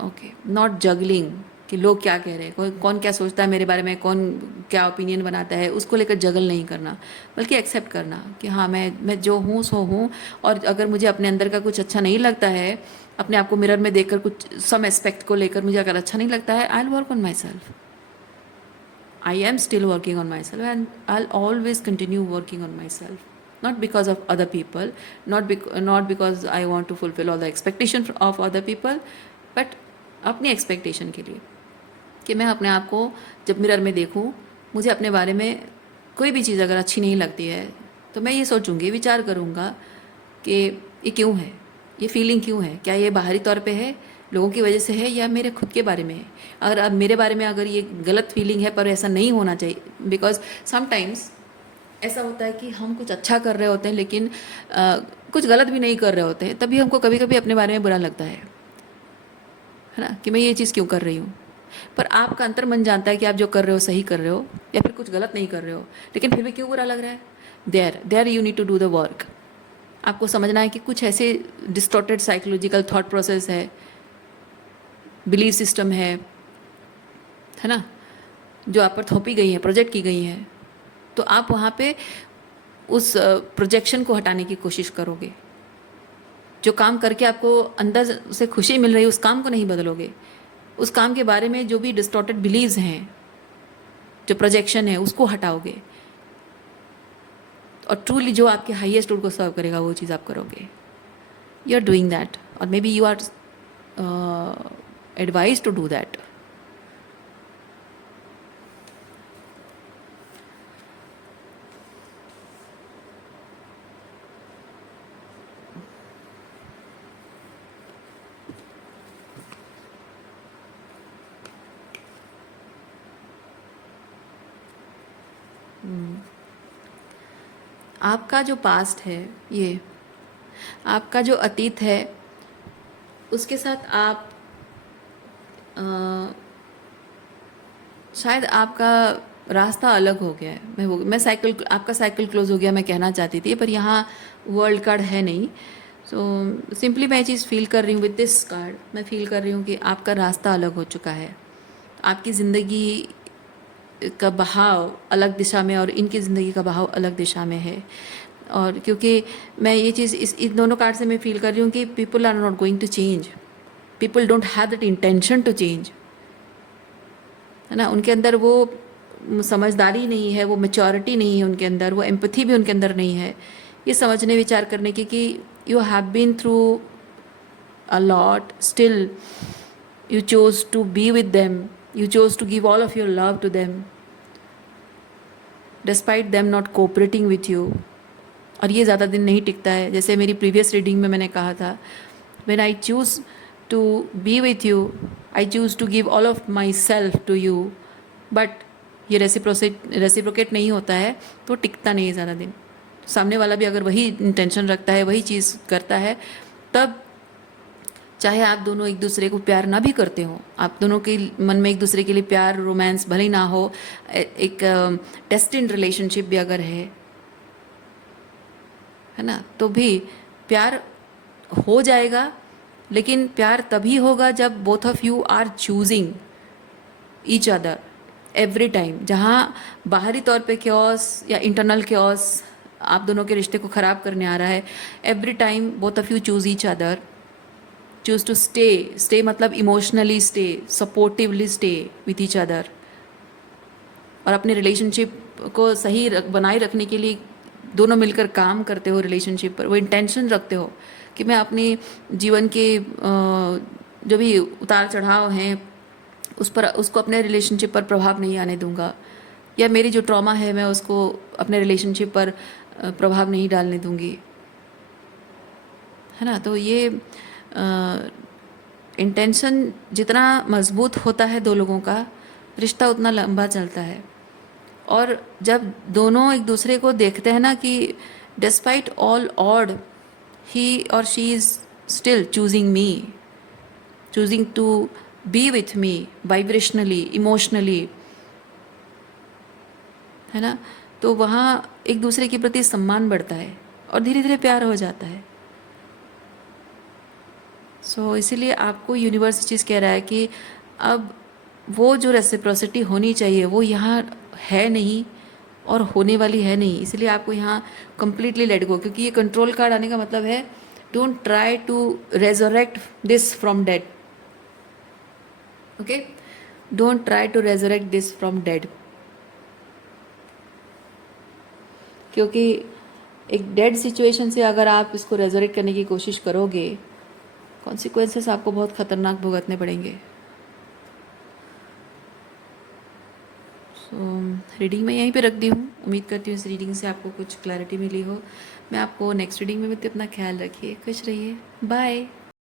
Okay, not juggling कि लोग क्या कह रहे हैं, कौन क्या सोचता है मेरे बारे में, कौन क्या ओपिनियन बनाता है, उसको लेकर जगल नहीं करना, बल्कि एक्सेप्ट करना कि हाँ मैं जो हूँ सो हूँ। और अगर मुझे अपने अंदर का कुछ अच्छा नहीं लगता है, अपने आप को मिरर में देखकर कुछ सम एस्पेक्ट को लेकर मुझे अगर अच्छा नहीं लगता है, I will work on my self. I am still working on myself, and I'll always continue working on myself. Not because of other people, not because I want to fulfill all the expectation of other people, but अपनी expectation के लिए कि मैं अपने आप को जब mirror में देखूं, मुझे अपने बारे में कोई भी चीज़ अगर अच्छी नहीं लगती है तो मैं ये सोचूंगी, विचार करूंगा कि ये क्यों है, ये फीलिंग क्यों है, क्या ये बाहरी तौर पे है, लोगों की वजह से है, या मेरे खुद के बारे में है। अगर अब मेरे बारे में अगर ये गलत फीलिंग है, पर ऐसा नहीं होना चाहिए, बिकॉज समटाइम्स ऐसा होता है कि हम कुछ अच्छा कर रहे होते हैं लेकिन कुछ गलत भी नहीं कर रहे होते हैं, तभी हमको कभी कभी अपने बारे में बुरा लगता है ना, कि मैं ये चीज़ क्यों कर रही हूँ। पर आपका अंतर मन जानता है कि आप जो कर रहे हो सही कर रहे हो या फिर कुछ गलत नहीं कर रहे हो, लेकिन फिर भी क्यों बुरा लग रहा है। There you need to do the work. आपको समझना है कि कुछ ऐसे डिस्टॉर्टेड साइकोलॉजिकल थॉट प्रोसेस है, बिलीफ सिस्टम है ना, जो आप पर थोपी गई है, प्रोजेक्ट की गई है। तो आप वहाँ पे उस प्रोजेक्शन को हटाने की कोशिश करोगे। जो काम करके आपको अंदर से खुशी मिल रही है, उस काम को नहीं बदलोगे। उस काम के बारे में जो भी डिस्टॉर्टेड बिलीव्स हैं, जो प्रोजेक्शन है, उसको हटाओगे, और ट्रूली जो आपके हाईएस्ट गुड को सर्व करेगा वो चीज़ आप करोगे। यू आर डूइंग दैट, और maybe you are advise to do that. आपका जो पास्ट है, ये आपका जो अतीत है, उसके साथ आप शायद आपका रास्ता अलग हो गया है। आपका साइकिल क्लोज हो गया मैं कहना चाहती थी, पर यहाँ वर्ल्ड कार्ड है नहीं, सो सिंपली मैं ये चीज़ फील कर रही हूँ विद दिस कार्ड, मैं फील कर रही हूँ कि आपका रास्ता अलग हो चुका है, आपकी ज़िंदगी का बहाव अलग दिशा में और इनकी ज़िंदगी का बहाव अलग दिशा में है। और क्योंकि मैं ये चीज़ इस इन दोनों कार्ड से मैं फील कर रही हूँ कि people are not going to change, people don't have that intention to change, है ना। उनके अंदर वो समझदारी नहीं है, वो मैच्योरिटी नहीं है उनके अंदर, वो एम्पैथी भी उनके अंदर नहीं है ये समझने विचार करने की कि you have been through a lot, still you chose to be with them, you chose to give all of your love to them despite them not cooperating with you। और ये ज़्यादा दिन नहीं टिकता है, जैसे मेरी प्रीवियस रीडिंग में मैंने कहा था, when I choose to be with you, I choose to give all of myself to you, but ये रेसिप्रोकेट नहीं होता है तो टिकता नहीं है ज़्यादा दिन। सामने वाला भी अगर वही इंटेंशन रखता है, वही चीज़ करता है, तब चाहे आप दोनों एक दूसरे को प्यार ना भी करते हो, आप दोनों के मन में एक दूसरे के लिए प्यार रोमांस भले ही ना हो, एक टेस्टेड रिलेशनशिप भी अगर है ना, तो भी प्यार हो जाएगा। लेकिन प्यार तभी होगा जब both of you are choosing each other every time. जहाँ बाहरी तौर पे क्योस या इंटरनल क्योस आप दोनों के रिश्ते को ख़राब करने आ रहा है, every time both of you choose each other, choose to stay मतलब emotionally stay, supportively stay with each other, और अपने रिलेशनशिप को सही बनाए रखने के लिए दोनों मिलकर काम करते हो रिलेशनशिप पर, वो इंटेंशन रखते हो कि मैं अपने जीवन के जो भी उतार चढ़ाव हैं उसको अपने रिलेशनशिप पर प्रभाव नहीं आने दूंगा, या मेरी जो ट्रॉमा है मैं उसको अपने रिलेशनशिप पर प्रभाव नहीं डालने दूंगी, है ना। तो ये इंटेंशन जितना मजबूत होता है दो लोगों का, रिश्ता उतना लंबा चलता है। और जब दोनों एक दूसरे को देखते हैं ना कि डिस्पाइट ऑल ऑड ही और she is still choosing me, choosing to be with me vibrationally, emotionally, है ना, तो वहाँ एक दूसरे के प्रति सम्मान बढ़ता है और धीरे धीरे प्यार हो जाता है। इसीलिए आपको यूनिवर्स चीज़ कह रहा है कि अब वो जो रेसिप्रोसिटी होनी चाहिए वो यहाँ है नहीं और होने वाली है नहीं, इसलिए आपको यहाँ कम्प्लीटली लेट गो। क्योंकि ये कंट्रोल कार्ड आने का मतलब है don't try to resurrect this from dead, okay, don't try to resurrect this from dead, क्योंकि एक डेड सिचुएशन से अगर आप इसको रेजरेक्ट करने की कोशिश करोगे, कॉन्सिक्वेंसेस आपको बहुत ख़तरनाक भुगतने पड़ेंगे। रीडिंग मैं यहीं पे रख दी हूँ। उम्मीद करती हूँ इस रीडिंग से आपको कुछ क्लैरिटी मिली हो। मैं आपको नेक्स्ट रीडिंग में मिलती हूँ। अपना ख्याल रखिए, खुश रहिए, बाय।